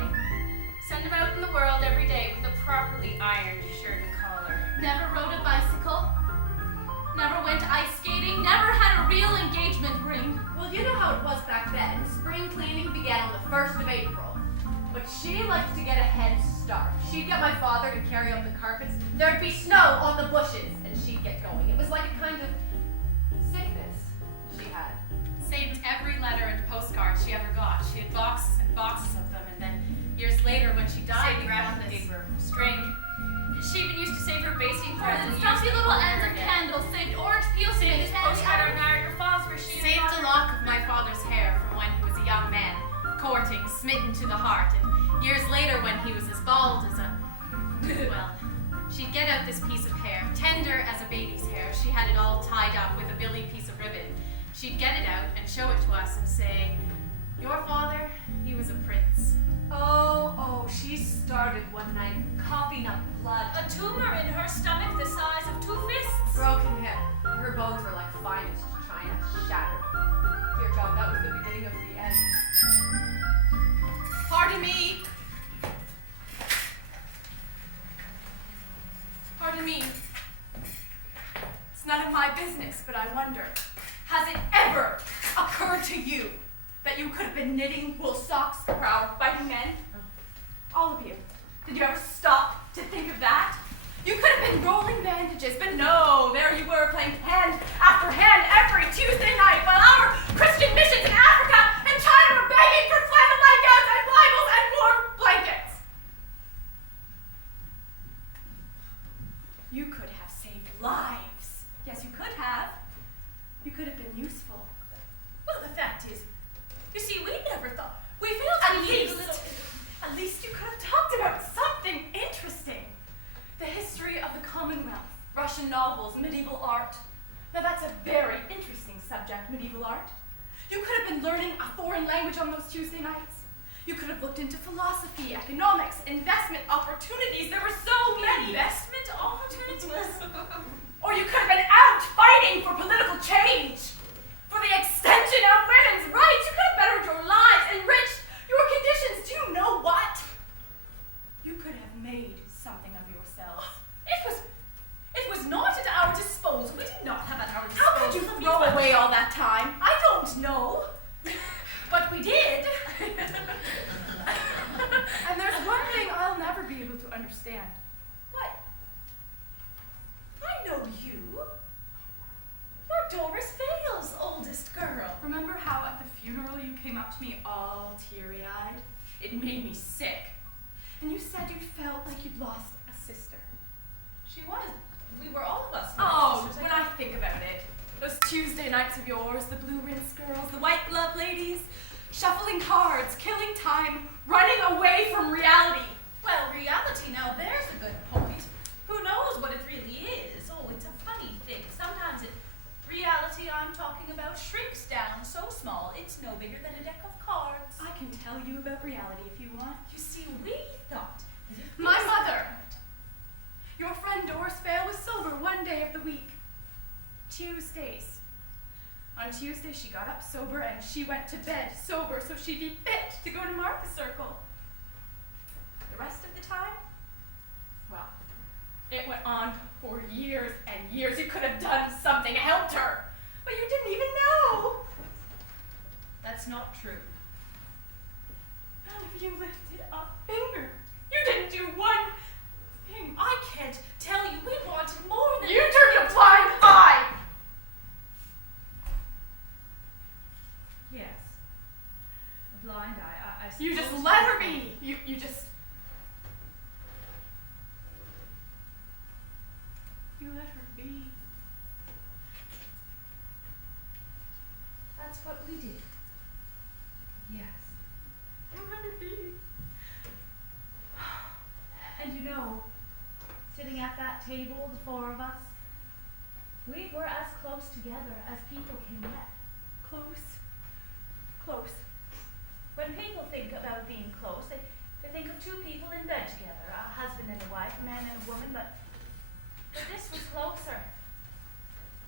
Send him out in the world every day with a properly ironed shirt and collar. Never rode a bicycle. Never went ice skating. Never had a real engagement ring. Well, you know how it was back then. Spring cleaning began on the 1st of April. But she liked to get a head start. She'd get my father to carry up the carpets. There'd be snow on the bushes, and she'd get going. It was like a kind of sickness she had. Saved every letter and postcard she ever got. She had boxes and boxes of them, and then years later when she died, Saving wrapped wrapped paper, string. She even used to save her basting For cards the and stuffy use them little over ends of again. candles, saved orange peel, Saved saved this postcard on Niagara Falls where she Saved a lock of my father's hair from when he was a young man, courting, smitten to the heart, and years later when he was as bald as a... Well, she'd get out this piece of hair, tender as a baby's hair. She had it all tied up with a billy piece of ribbon. She'd get it out and show it to us and say, "Your father, he was a prince." Oh, she started one night coughing up blood. A tumor in her stomach the size of 2 fists. Broken hip. Her bones were like finest china, shattered. Dear God, that was the beginning of the end. Pardon me. Pardon me. It's none of my business, but I wonder, has it ever occurred to you that you could have been knitting wool socks for our fighting men? All of you. Did you ever stop to think of that? You could have been rolling bandages, but no, there you were playing hand after hand every Tuesday night while our Christian missions in Africa and China were begging for flannel nightgowns and Bibles and warm blankets. You could have saved lives. Yes, you could have. You could have been useful. Well, the fact is, you see, we never thought. We failed to believe At least you could have talked about something interesting. The history of the Commonwealth, Russian novels, medieval art. Now that's a very interesting subject, medieval art. You could have been learning a foreign language on those Tuesday nights. You could have looked into philosophy, economics, investment opportunities. There were so many. Investment opportunities. Or you could have been out fighting for political change, for the extension of women's rights. You could have bettered your lives, enriched your conditions. Do you know what? You could have made something of yourselves. It was not at our disposal. We did not have at our disposal. How could you throw away all that time? I don't know. But we did. And there's one thing I'll never be able to understand. What? I know you. You're Doris Vale's oldest girl. Remember how at the funeral you came up to me all teary-eyed? It made me sick. And you said you felt like you'd lost a sister. She was. We were all of us. Oh, sisters, when I think about it, those Tuesday nights of yours, the blue rinse girls, the white glove ladies, shuffling cards, killing time, running away from reality. Well, reality, now there's a good point. Who knows what it really is? Oh, it's a funny thing. Sometimes reality I'm talking about shrinks down so small it's no bigger than a deck of cards. I can tell you about reality if you want. You see, we thought that if My mother, your friend Doris Vale, was sober one day of the week. Tuesdays. On Tuesday, she got up sober and she went to bed sober so she'd be fit to go to Martha Circle. The rest of the time, well, it went on for years and years. You could have done something, helped her, but you didn't even know. That's not true. None of you lifted a finger. You didn't do one thing. I can't tell you, we wanted more than You turned a blind eye. Yes. A blind eye, I You just suppose let so. her be. You just. You let her be. That's what we did. Yes. You let her be. And you know, sitting at that table, the four of us, we were as close together as people can get. Close. Close. When people think about being close, they think of two people in bed together, a husband and a wife, a man and a woman, but this was closer.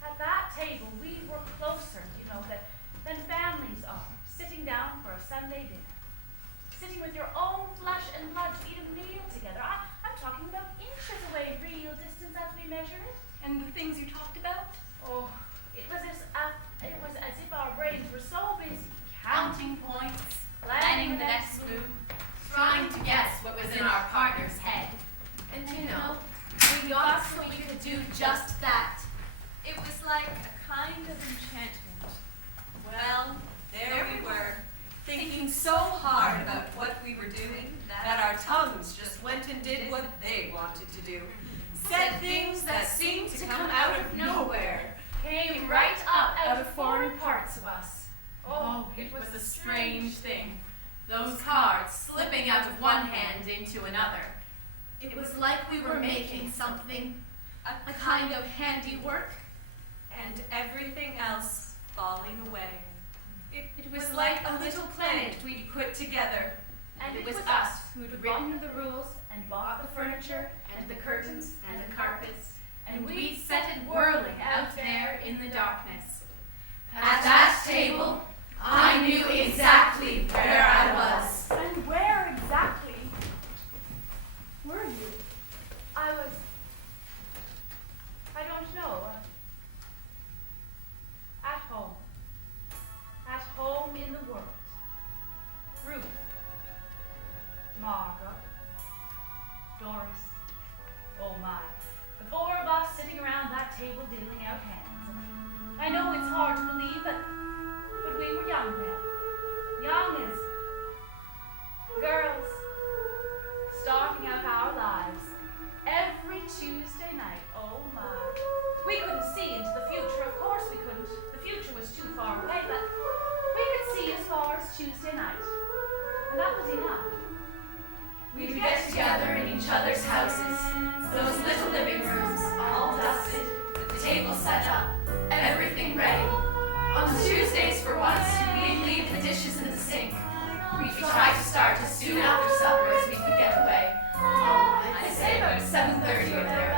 At that table, we were closer, you know, than families are, sitting down for a Sunday dinner. Sitting with your own flesh and blood to eat a meal together. I'm talking about inches away, real distance as we measure it. And the things you talked about? Oh, it was as if our brains were so busy counting points, planning the next move, Trying to guess what was in our partner's head. And you know, we got so we could do just that. It was like a kind of enchantment. Well, there we were, thinking so hard about what we were doing that our tongues just went and did what they wanted to do. Said things that seemed to come out of nowhere. came right up out of foreign parts of us. Oh, it was a strange thing. Those cards slipping out of one hand into another. It was like we were making something, a kind of handiwork, and everything else falling away. It was like a little planet we'd put together. And it was us who'd written the rules and bought the furniture and the curtains and the carpets, and we'd set it whirling out there in the darkness. At that table, I knew exactly where I was. And where exactly were you? I don't know, at home. At home in the world. Ruth, Margaret, Doris, oh my. The four of us sitting around that table dealing out hands. I know it's hard to believe, but we were young then. Young as girls, starting out our lives. Every Tuesday night, oh my. We couldn't see into the future, of course we couldn't. The future was too far away, but we could see as far as Tuesday night. And that was enough. We'd get together in each other's houses, those little living rooms, all dusted, the table set up, everything ready. On Tuesdays, for once, we'd leave the dishes in the sink. We tried to start as soon after supper as we could get away. Oh, I'd say about 7:30 or thereabouts.